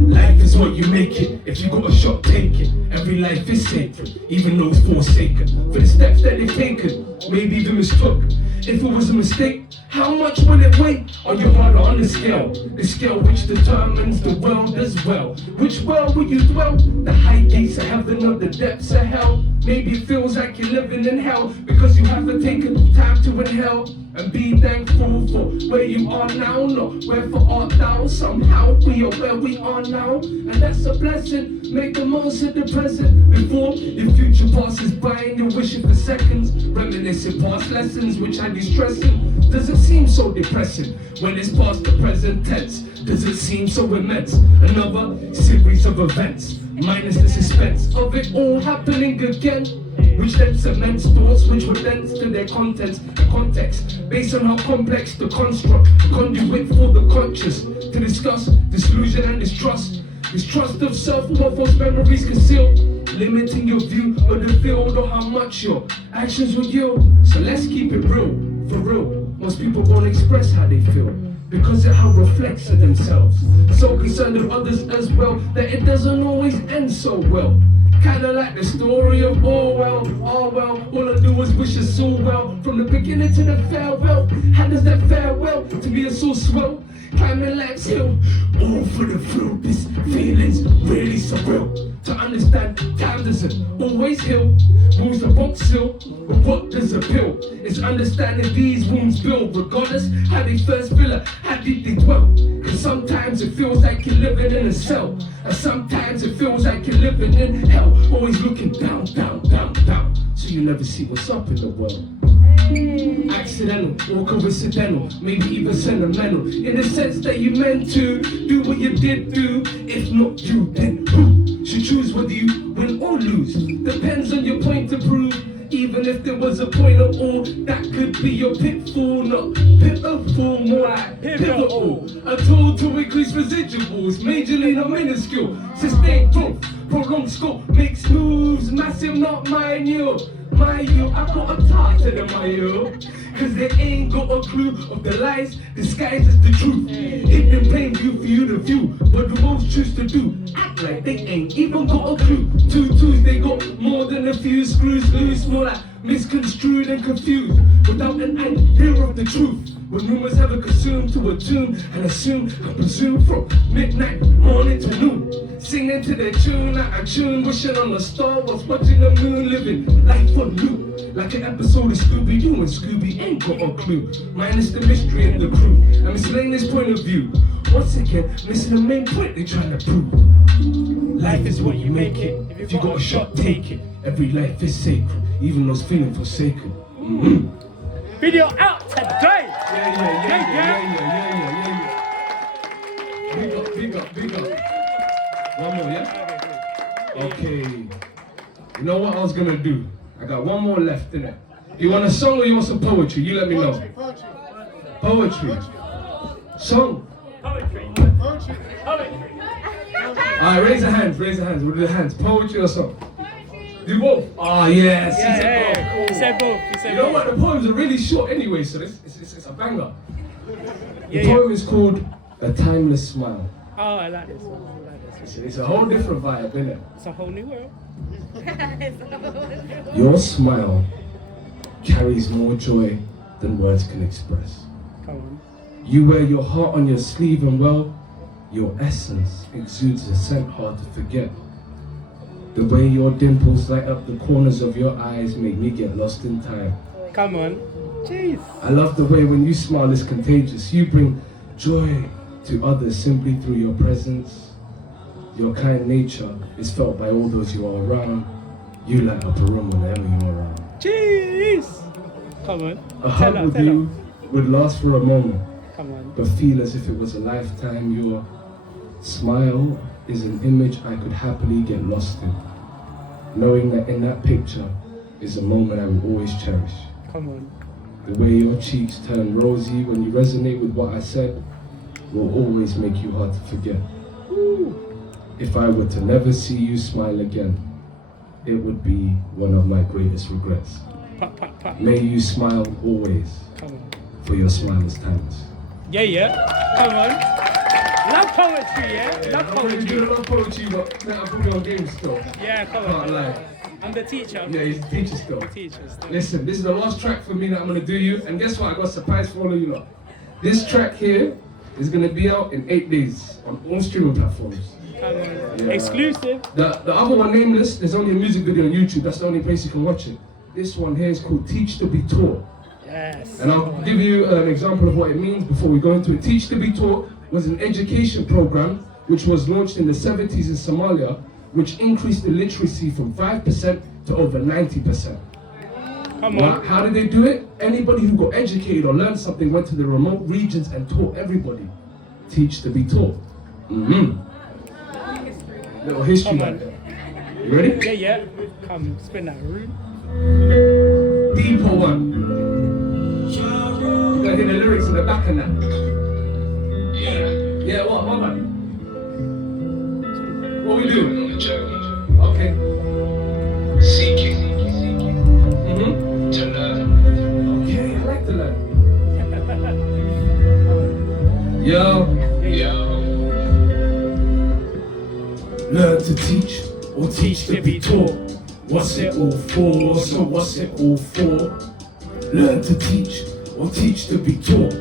Life is is what you make it. If you got a shot, take it. Every life is sacred, even though it's forsaken. For the steps that they've taken, maybe even mistook. If it was a mistake, how much will it weigh on your heart or on the scale? The scale which determines the world as well. Which world will you dwell? The high gates of heaven or the depths of hell? Maybe it feels like you're living in hell because you haven't taken time to inhale and be thankful for where you are now. Not wherefore art thou? Somehow we are where we are now, and that's a blessing. Make the most of the present before your future passes by and you're wishing for seconds. Reminiscing past lessons which had you stressing. Does it seem so depressing when it's past the present tense? Does it seem so immense? Another series of events, minus the suspense of it all happening again, which then cements thoughts which were dense to their contents and context, based on how complex the construct, conduit for the conscious to discuss disillusion and distrust. Distrust of self, what false memories conceal, limiting your view of the field or how much your actions will yield. So let's keep it real, for real. Most people won't express how they feel because of how it reflects to themselves. So concerned with others as well that it doesn't always end so well. Kinda like the story of Orwell. All I do is wish us all well, from the beginning to the farewell. How does that farewell to be a so swell? Climbing life's hill, all for the thrill. This feeling's really surreal. To understand, time doesn't always heal. Wounds are both still, but what does appeal? Is understanding these wounds build, regardless how they first feel it, how deep they dwell. And sometimes it feels like you're living in a cell, and sometimes it feels like you're living in hell. Always looking down, down, down, down, so you never see what's up in the world. Accidental or coincidental, maybe even sentimental, in the sense that you meant to do what you did do. If not you, then who should choose whether you win or lose? Depends on your point to prove. Even if there was a point at all, that could be your pitfall. Not pitiful, more like pivotal. A tool to increase residuals, majorly not minuscule. Sustained growth, prolonged scope, makes moves, massive, not minute. I got a talk to them, cause they ain't got a clue of the lies disguised as the truth. Hidden plain view for you to view, but the most choose to do act like they ain't even got a clue. Two twos, they got more than a few screws loose, more like misconstrued and confused, without an idea of the truth. When rumors have a consumed to a tune and assume and presume from midnight morning to noon, singing to their tune like a tune, wishing on a star whilst watching the moon, living life on loop like an episode of Scooby-Doo, and Scooby ain't got a clue, minus the mystery and the crew. I'm explaining this point of view once again, missing the main point they're trying to prove. Life is what you make it. If you got a shot, take it. Every life is sacred, even those feeling forsaken. Video out today. Big up. One more, yeah? Okay. You know what I was gonna do? I got one more left, innit? You want a song or you want some poetry? You let me know. Poetry. Song. Poetry. Alright, raise your hands. With the hands. Poetry or song? Do both. Ah, yes. He said both. You know what? The poems are really short anyway, so it's a banger. The poem is called A Timeless Smile. Oh, I like this one. It's a whole different vibe, isn't it? It's a whole new world. Your smile carries more joy than words can express. Come on. You wear your heart on your sleeve, and well, your essence exudes a scent hard to forget. The way your dimples light up the corners of your eyes make me get lost in time. Come on. Jeez. I love the way when you smile is contagious. You bring joy to others simply through your presence. Your kind nature is felt by all those you are around. You light up a room whenever you are around. Jeez. Come on. A hug with you would last for a moment, Come on. but feel as if it was a lifetime. Your smile is an image I could happily get lost in, knowing that in that picture is a moment I will always cherish. Come on. The way your cheeks turn rosy when you resonate with what I said will always make you hard to forget. If I were to never see you smile again, it would be one of my greatest regrets. May you smile always, Come on. for your smile is timeless. Yeah. Come on. Love poetry, yeah? Love I'm really good poetry. at poetry, but I put me on games still. Yeah, come Can't on. lie. I'm the teacher. Yeah, he's a teacher still. Teacher still. Listen, this is the last track for me that I'm gonna do you, and guess what? I got a surprise for all of you lot. This track here is gonna be out in 8 days on all streaming platforms. Come on. Yeah. Exclusive. The other one, Nameless, there's only a music video on YouTube. That's the only place you can watch it. This one here is called Teach to be Taught. Yes. And I'll give you an example of what it means before we go into it. Teach to be Taught was an education program which was launched in the 70s in Somalia, which increased the literacy from 5% to over 90%. Come Now, on. how did they do it? Anybody who got educated or learned something went to the remote regions and taught everybody. Teach to be taught. Little history Come on. right there. You ready? Yeah, yeah. Come, spin that room. Deeper one. You gotta hear the lyrics in the back of that. Yeah, what man? What we do? Okay. Seeking Mm-hmm. to learn. Okay, I like to learn. Yo. Learn to teach or teach to be taught. What's it all for? So what's it all for? Learn to teach or teach to be taught.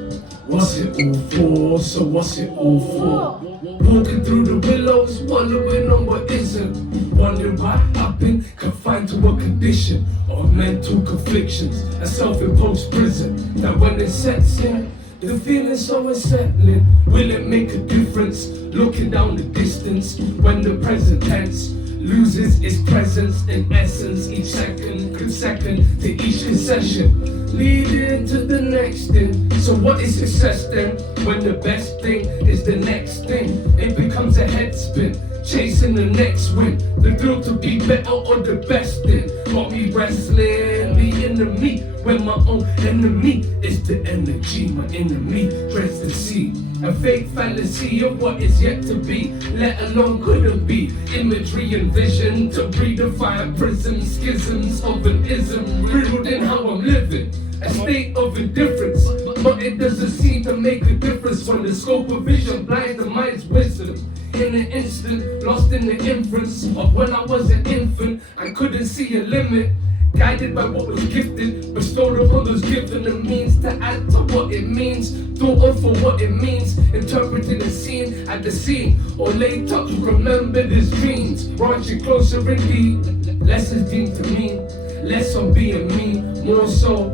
What's it all for? So what's it all for? Walking through the willows, wondering on what isn't. Wondering what happened, confined to a condition of mental conflictions, a self-imposed prison. That when it sets in, the feeling so unsettling. Will it make a difference? Looking down the distance when the present tense loses its presence in essence. Each second to each concession, leading to the next thing. So what is success then? When the best thing is the next thing, it becomes a head spin, chasing the next win. The thrill to be better or the best thing got me wrestling the enemy when my own enemy is the energy. My enemy dreads to see a fake fantasy of what is yet to be, let alone couldn't be. Imagery and vision to redefine prisms, schisms of an ism, riddled in how I'm living. A state of indifference, but it doesn't seem to make a difference when the scope of vision blinds the mind's wisdom. In an instant, lost in the inference of when I was an infant, I couldn't see a limit. Guided by what was gifted, bestowed upon those given the means to add to what it means, thought of for what it means, interpreted and seen at the scene, or later remembered as dreams, branching closer indeed. Less is deemed to mean, less on being me, more so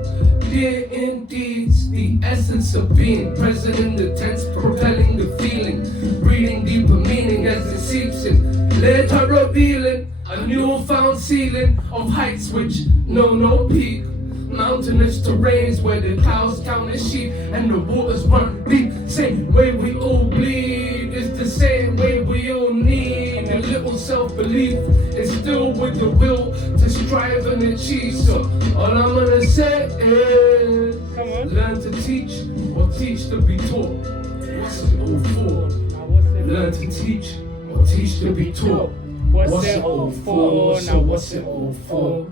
dear indeed. The essence of being present in the tense, propelling the feeling, breathing deeper meaning as it seeps in. Let her revealing a newfound ceiling of heights which know no peak. Mountainous terrains where the clouds count as sheep and the waters run deep. Same way we all bleed, it's the same way we all need a little self-belief. It's still with the will to strive and achieve. So all I'm gonna say is, learn to teach or teach to be taught. What's it all for? Learn to teach or teach to be taught. What's it all for? Now what's it all for?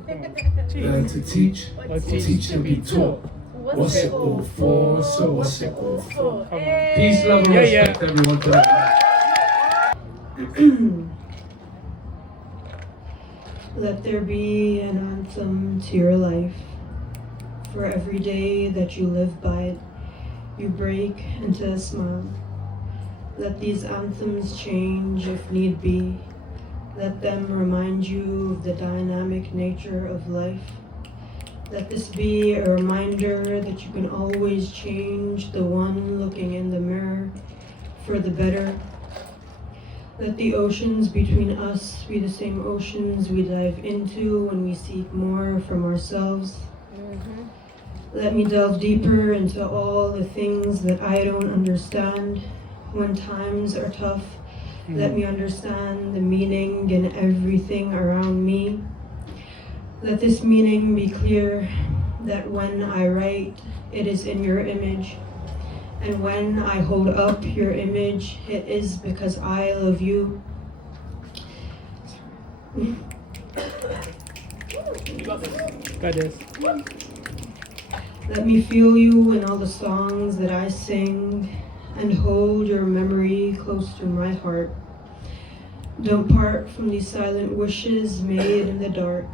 Learn to teach or teach to be taught. What's it all for? So what's it all for? Peace, love, and respect, everyone. Tonight. Let there be an anthem to your life. For every day that you live by it, you break into a smile. Let these anthems change if need be. Let them remind you of the dynamic nature of life. Let this be a reminder that you can always change the one looking in the mirror for the better. Let the oceans between us be the same oceans we dive into when we seek more from ourselves. Let me delve deeper into all the things that I don't understand when times are tough. Let me understand the meaning in everything around me. Let this meaning be clear that when I write, it is in your image. And when I hold up your image, it is because I love you. Got this. Let me feel you in all the songs that I sing and hold your memory close to my heart. Don't part from these silent wishes made in the dark.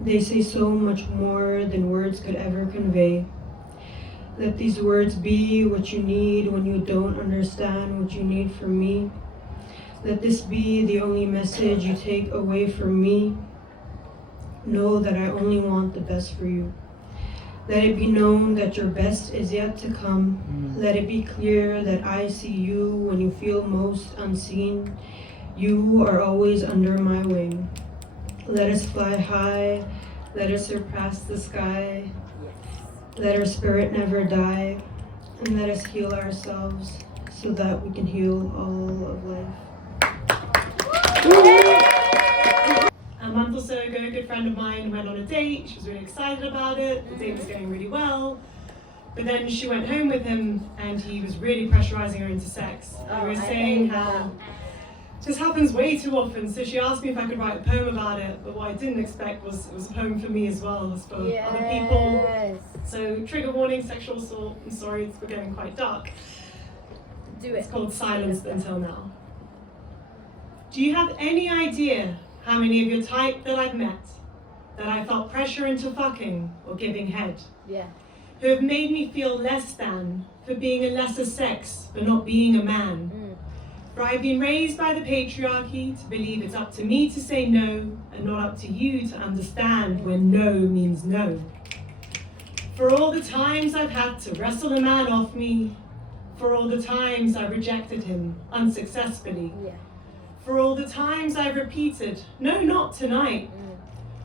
They say so much more than words could ever convey. Let these words be what you need when you don't understand what you need from me. Let this be the only message you take away from me. Know that I only want the best for you. Let it be known that your best is yet to come. Let it be clear that I see you when you feel most unseen. You are always under my wing. Let us fly high, let us surpass the sky. Let our spirit never die, and let us heal ourselves so that we can heal all of life. A month or so ago, a good friend of mine went on a date. She was really excited about it. The date was going really well. But then she went home with him and he was really pressurizing her into sex. He was saying how this happens way too often. So she asked me if I could write a poem about it. But what I didn't expect was it was a poem for me as well as for other people. So trigger warning, sexual assault. I'm sorry, we're getting quite dark. Do it. It's called Silenced Until Now. Do you have any idea how many of your type that I've met, that I felt pressure into fucking or giving head? Yeah. Who have made me feel less than for being a lesser sex, but not being a man. For I've been raised by the patriarchy to believe it's up to me to say no and not up to you to understand when no means no. For all the times I've had to wrestle a man off me, for all the times I rejected him unsuccessfully, for all the times I've repeated, no, not tonight,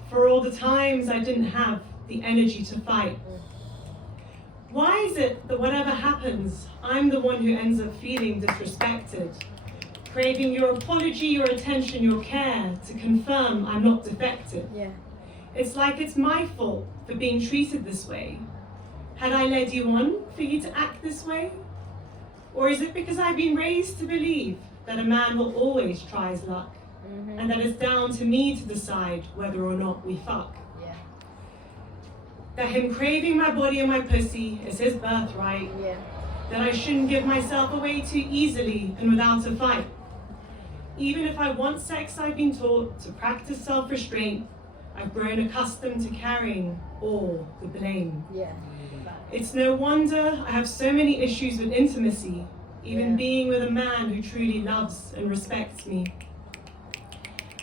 for all the times I didn't have the energy to fight. Why is it that whatever happens, I'm the one who ends up feeling disrespected, craving your apology, your attention, your care to confirm I'm not defective? It's like it's my fault for being treated this way. Had I led you on for you to act this way? Or is it because I've been raised to believe that a man will always try his luck, and that it's down to me to decide whether or not we fuck? That him craving my body and my pussy is his birthright, that I shouldn't give myself away too easily and without a fight. Even if I want sex, I've been taught to practice self-restraint. I've grown accustomed to carrying all the blame. It's no wonder I have so many issues with intimacy, even being with a man who truly loves and respects me.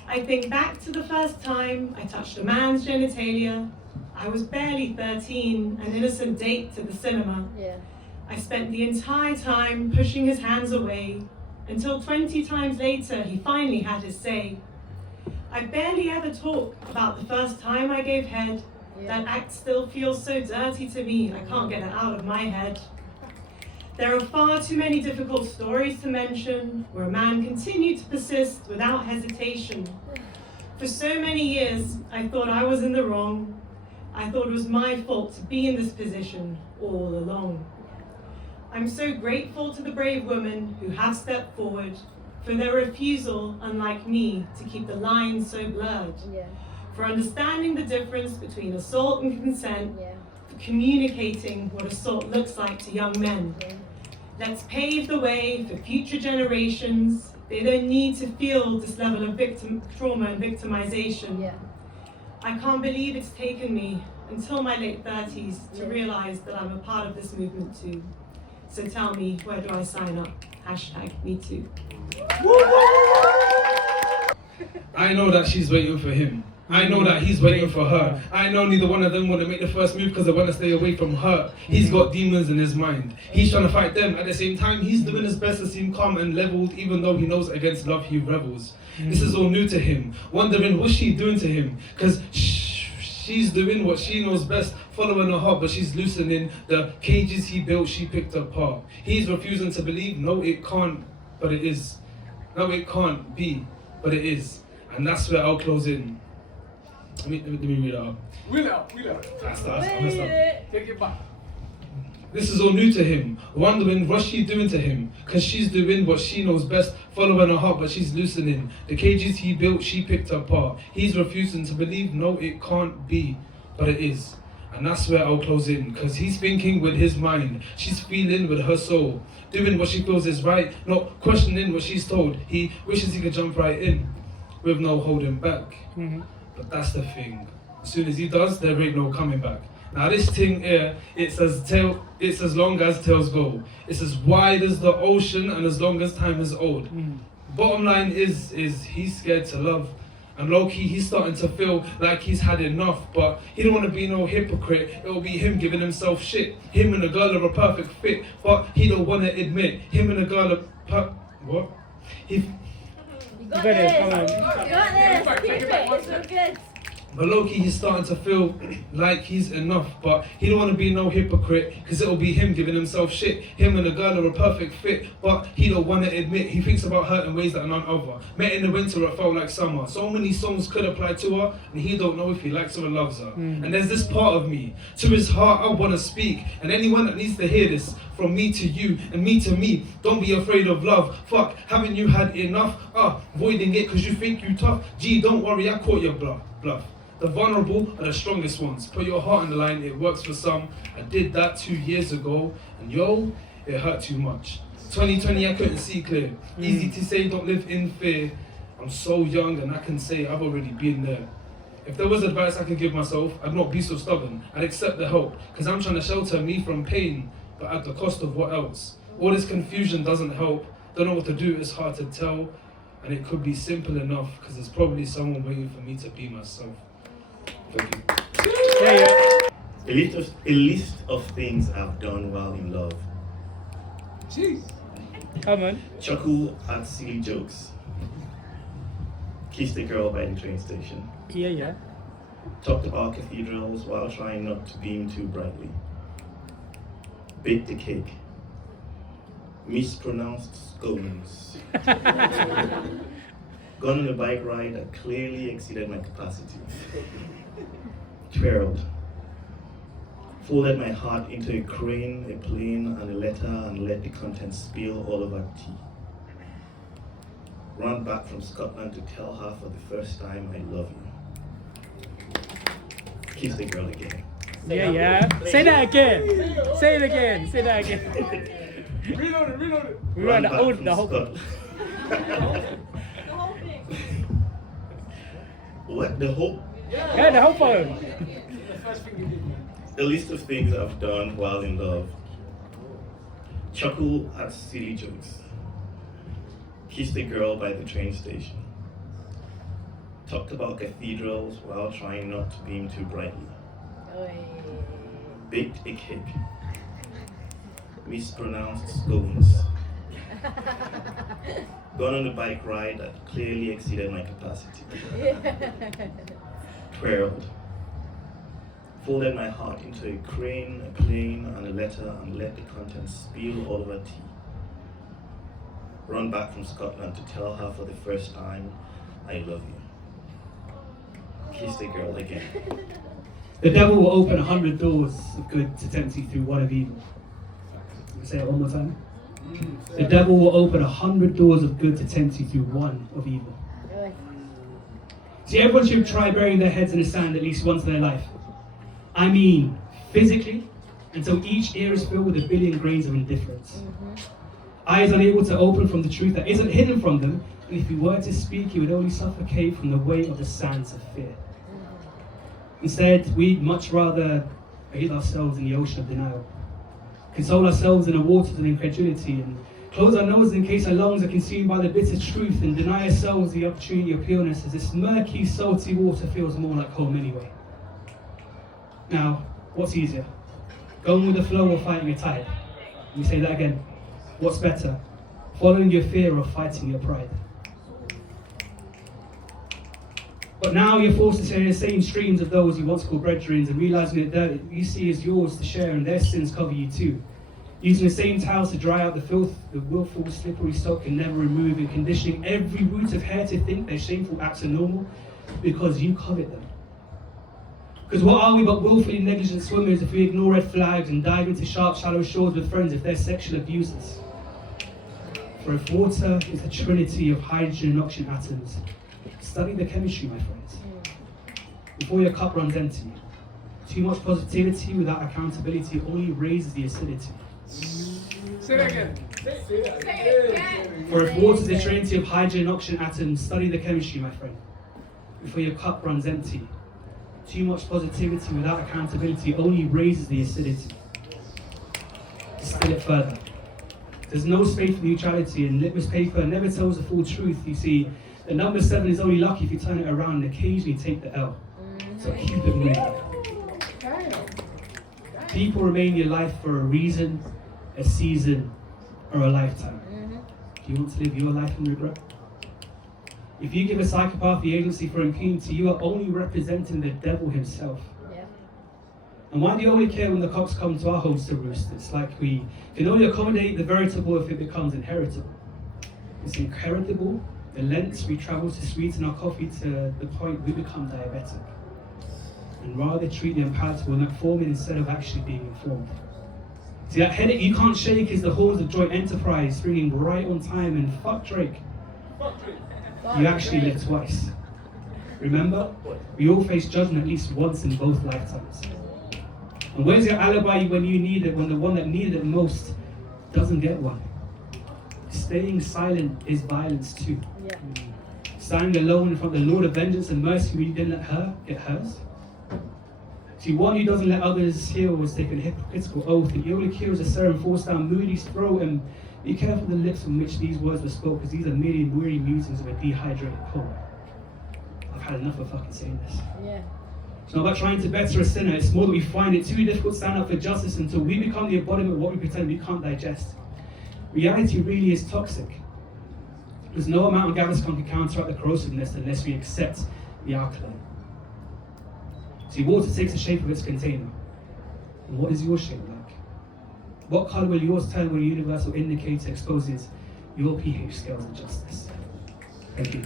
I think back to the first time I touched a man's genitalia. I was barely 13, an innocent date to the cinema. I spent the entire time pushing his hands away, until 20 times later he finally had his say. I barely ever talk about the first time I gave head. That act still feels so dirty to me, I can't get it out of my head. There are far too many difficult stories to mention, where a man continued to persist without hesitation. For so many years, I thought I was in the wrong. I thought it was my fault to be in this position all along. I'm so grateful to the brave women who have stepped forward, for their refusal, unlike me, to keep the lines so blurred. For understanding the difference between assault and consent, for communicating what assault looks like to young men. Let's pave the way for future generations. They don't need to feel this level of trauma and victimization. I can't believe it's taken me until my late 30s to realize that I'm a part of this movement too. So tell me, where do I sign up? #MeToo. I know that she's waiting for him. I know that he's waiting for her. I know neither one of them want to make the first move because they want to stay away from her. He's got demons in his mind. He's trying to fight them. At the same time, he's doing his best to seem calm and leveled, even though he knows against love he rebels. This is all new to him. Wondering what's she doing to him? Because she's doing what she knows best, following her heart, but she's loosening the cages he built, she picked apart. He's refusing to believe, no it can't, but it is. No it can't be, but it is. And that's where I'll close in. Let me read it out. Wheel out. That's I messed up. Take it back. This is all new to him, wondering what's she doing to him, cause she's doing what she knows best, following her heart, but she's loosening. The cages he built, she picked apart. He's refusing to believe, no it can't be, but it is. And that's where I'll close in, cause he's thinking with his mind, she's feeling with her soul, doing what she feels is right, not questioning what she's told. He wishes he could jump right in, with no holding back. But that's the thing, as soon as he does, there ain't no coming back. Now this thing here, it's as long as tails go. It's as wide as the ocean and as long as time is old. Bottom line is he's scared to love. And low-key, he's starting to feel like he's had enough, but he don't want to be no hypocrite. It'll be him giving himself shit. Him and a girl are a perfect fit, but he don't want to admit him and a girl are what? You got this. Keep it. It's so good. But low-key, he's starting to feel like he's enough, but he don't want to be no hypocrite, because it'll be him giving himself shit. Him and the girl are a perfect fit, but he don't want to admit he thinks about her in ways that are none other. Met in the winter, it felt like summer. So many songs could apply to her, and he don't know if he likes her or loves her. And there's this part of me, to his heart I want to speak, and anyone that needs to hear this, from me to you and me to me, don't be afraid of love. Fuck, haven't you had enough? Voiding it cause you think you tough. Gee, don't worry, I caught your bluff. The vulnerable are the strongest ones. Put your heart on the line, it works for some. I did that 2 years ago, and yo, it hurt too much. 2020, I couldn't see clear. Easy to say, don't live in fear. I'm so young, and I can say I've already been there. If there was advice I could give myself, I'd not be so stubborn. I'd accept the help, cause I'm trying to shelter me from pain, but at the cost of what else? All this confusion doesn't help. Don't know what to do, it's hard to tell. And it could be simple enough, cause there's probably someone waiting for me to be myself. Thank you. A list of things I've done while in love. Jeez. Come on. Chuckle at silly jokes. Kiss the girl by the train station. Yeah. Talked about cathedrals while trying not to beam too brightly. Baked the cake. Mispronounced scones. Gone on a bike ride that clearly exceeded my capacity. Twirled. Folded my heart into a crane, a plane, and a letter, and let the contents spill all over tea. Ran back from Scotland to tell her for the first time I love you. Kiss the girl again. Yeah. Say that again. Say it again. Say that again. Reload it. We ran the whole What? The whole? Yeah, the whole poem. A list of things I've done while in love. Chuckle at silly jokes. Kiss the girl by the train station. Talked about cathedrals while trying not to beam too brightly. Baked a cake. Mispronounced scones. Gone on a bike ride that clearly exceeded my capacity. Twirled. Folded my heart into a crane, a plane, and a letter, and let the contents spill all over tea. Run back from Scotland to tell her for the first time, I love you. Kiss the girl again. The devil will open 100 doors of good to tempt you through one of evil. Say it one more time. The devil will open 100 doors of good to tempt you through one of evil. See, everyone should try burying their heads in the sand at least once in their life. I mean, physically, until each ear is filled with a billion grains of indifference. Eyes unable to open from the truth that isn't hidden from them, and if you were to speak, you would only suffocate from the weight of the sands of fear. Instead, we'd much rather bathe ourselves in the ocean of denial, console ourselves in the waters of incredulity, and close our noses in case our lungs are consumed by the bitter truth, and deny ourselves the opportunity of pureness, as this murky, salty water feels more like home anyway. Now, what's easier? Going with the flow or fighting your tide? Let me say that again. What's better? Following your fear or fighting your pride? But now you're forced to share the same streams of those you once called brethren, and realizing that you see as yours to share and their sins cover you too. Using the same towels to dry out the filth, the willful, slippery sock can never remove, and conditioning every root of hair to think their shameful acts are normal because you covet them. Because what are we but willfully negligent swimmers if we ignore red flags and dive into sharp, shallow shores with friends if they're sexual abusers? For if water is the trinity of hydrogen and oxygen atoms, study the chemistry, my friends, before your cup runs empty. Too much positivity without accountability only raises the acidity. Say that again. For if water is a trinity of hydrogen and oxygen atoms, study the chemistry, my friend, before your cup runs empty. Too much positivity without accountability only raises the acidity. Distill it further. There's no space for neutrality, and litmus paper never tells the full truth. You see, the number 7 is only lucky if you turn it around and occasionally take the L. So keep it moving. People remain in your life for a reason, a season, or a lifetime. Do you want to live your life in regret? If you give a psychopath the agency for impunity, you are only representing the devil himself. And why do you only care when the cops come to our homes to roost? It's like we can only accommodate the veritable if it becomes inheritable. It's inheritable, the lengths we travel to sweeten our coffee to the point we become diabetic. And rather treat the unpalatable and metformin instead of actually being informed. See, that headache you can't shake is the horns of joint enterprise ringing right on time, and fuck Drake. You actually live twice. Remember, we all face judgment at least once in both lifetimes. And where's your alibi when you need it, when the one that needed it most doesn't get one? Staying silent is violence too. Standing alone in front of the Lord of vengeance and mercy when you didn't let her get hers. See, one who doesn't let others heal was taking a hypocritical oath, and he only cures a serum forced down Moody's throat. And be careful of the lips from which these words were spoken, because these are merely weary musings of a dehydrated poet. I've had enough of fucking saying this. It's not about trying to better a sinner, it's more that we find it too difficult to stand up for justice until we become the embodiment of what we pretend we can't digest. Reality really is toxic. There's no amount of Gaviscon can counteract the corrosiveness unless we accept the alkaline. See, water takes the shape of its container. And what is your shape like? What colour will yours turn when a universal indicator exposes your pH scales of justice? Thank you.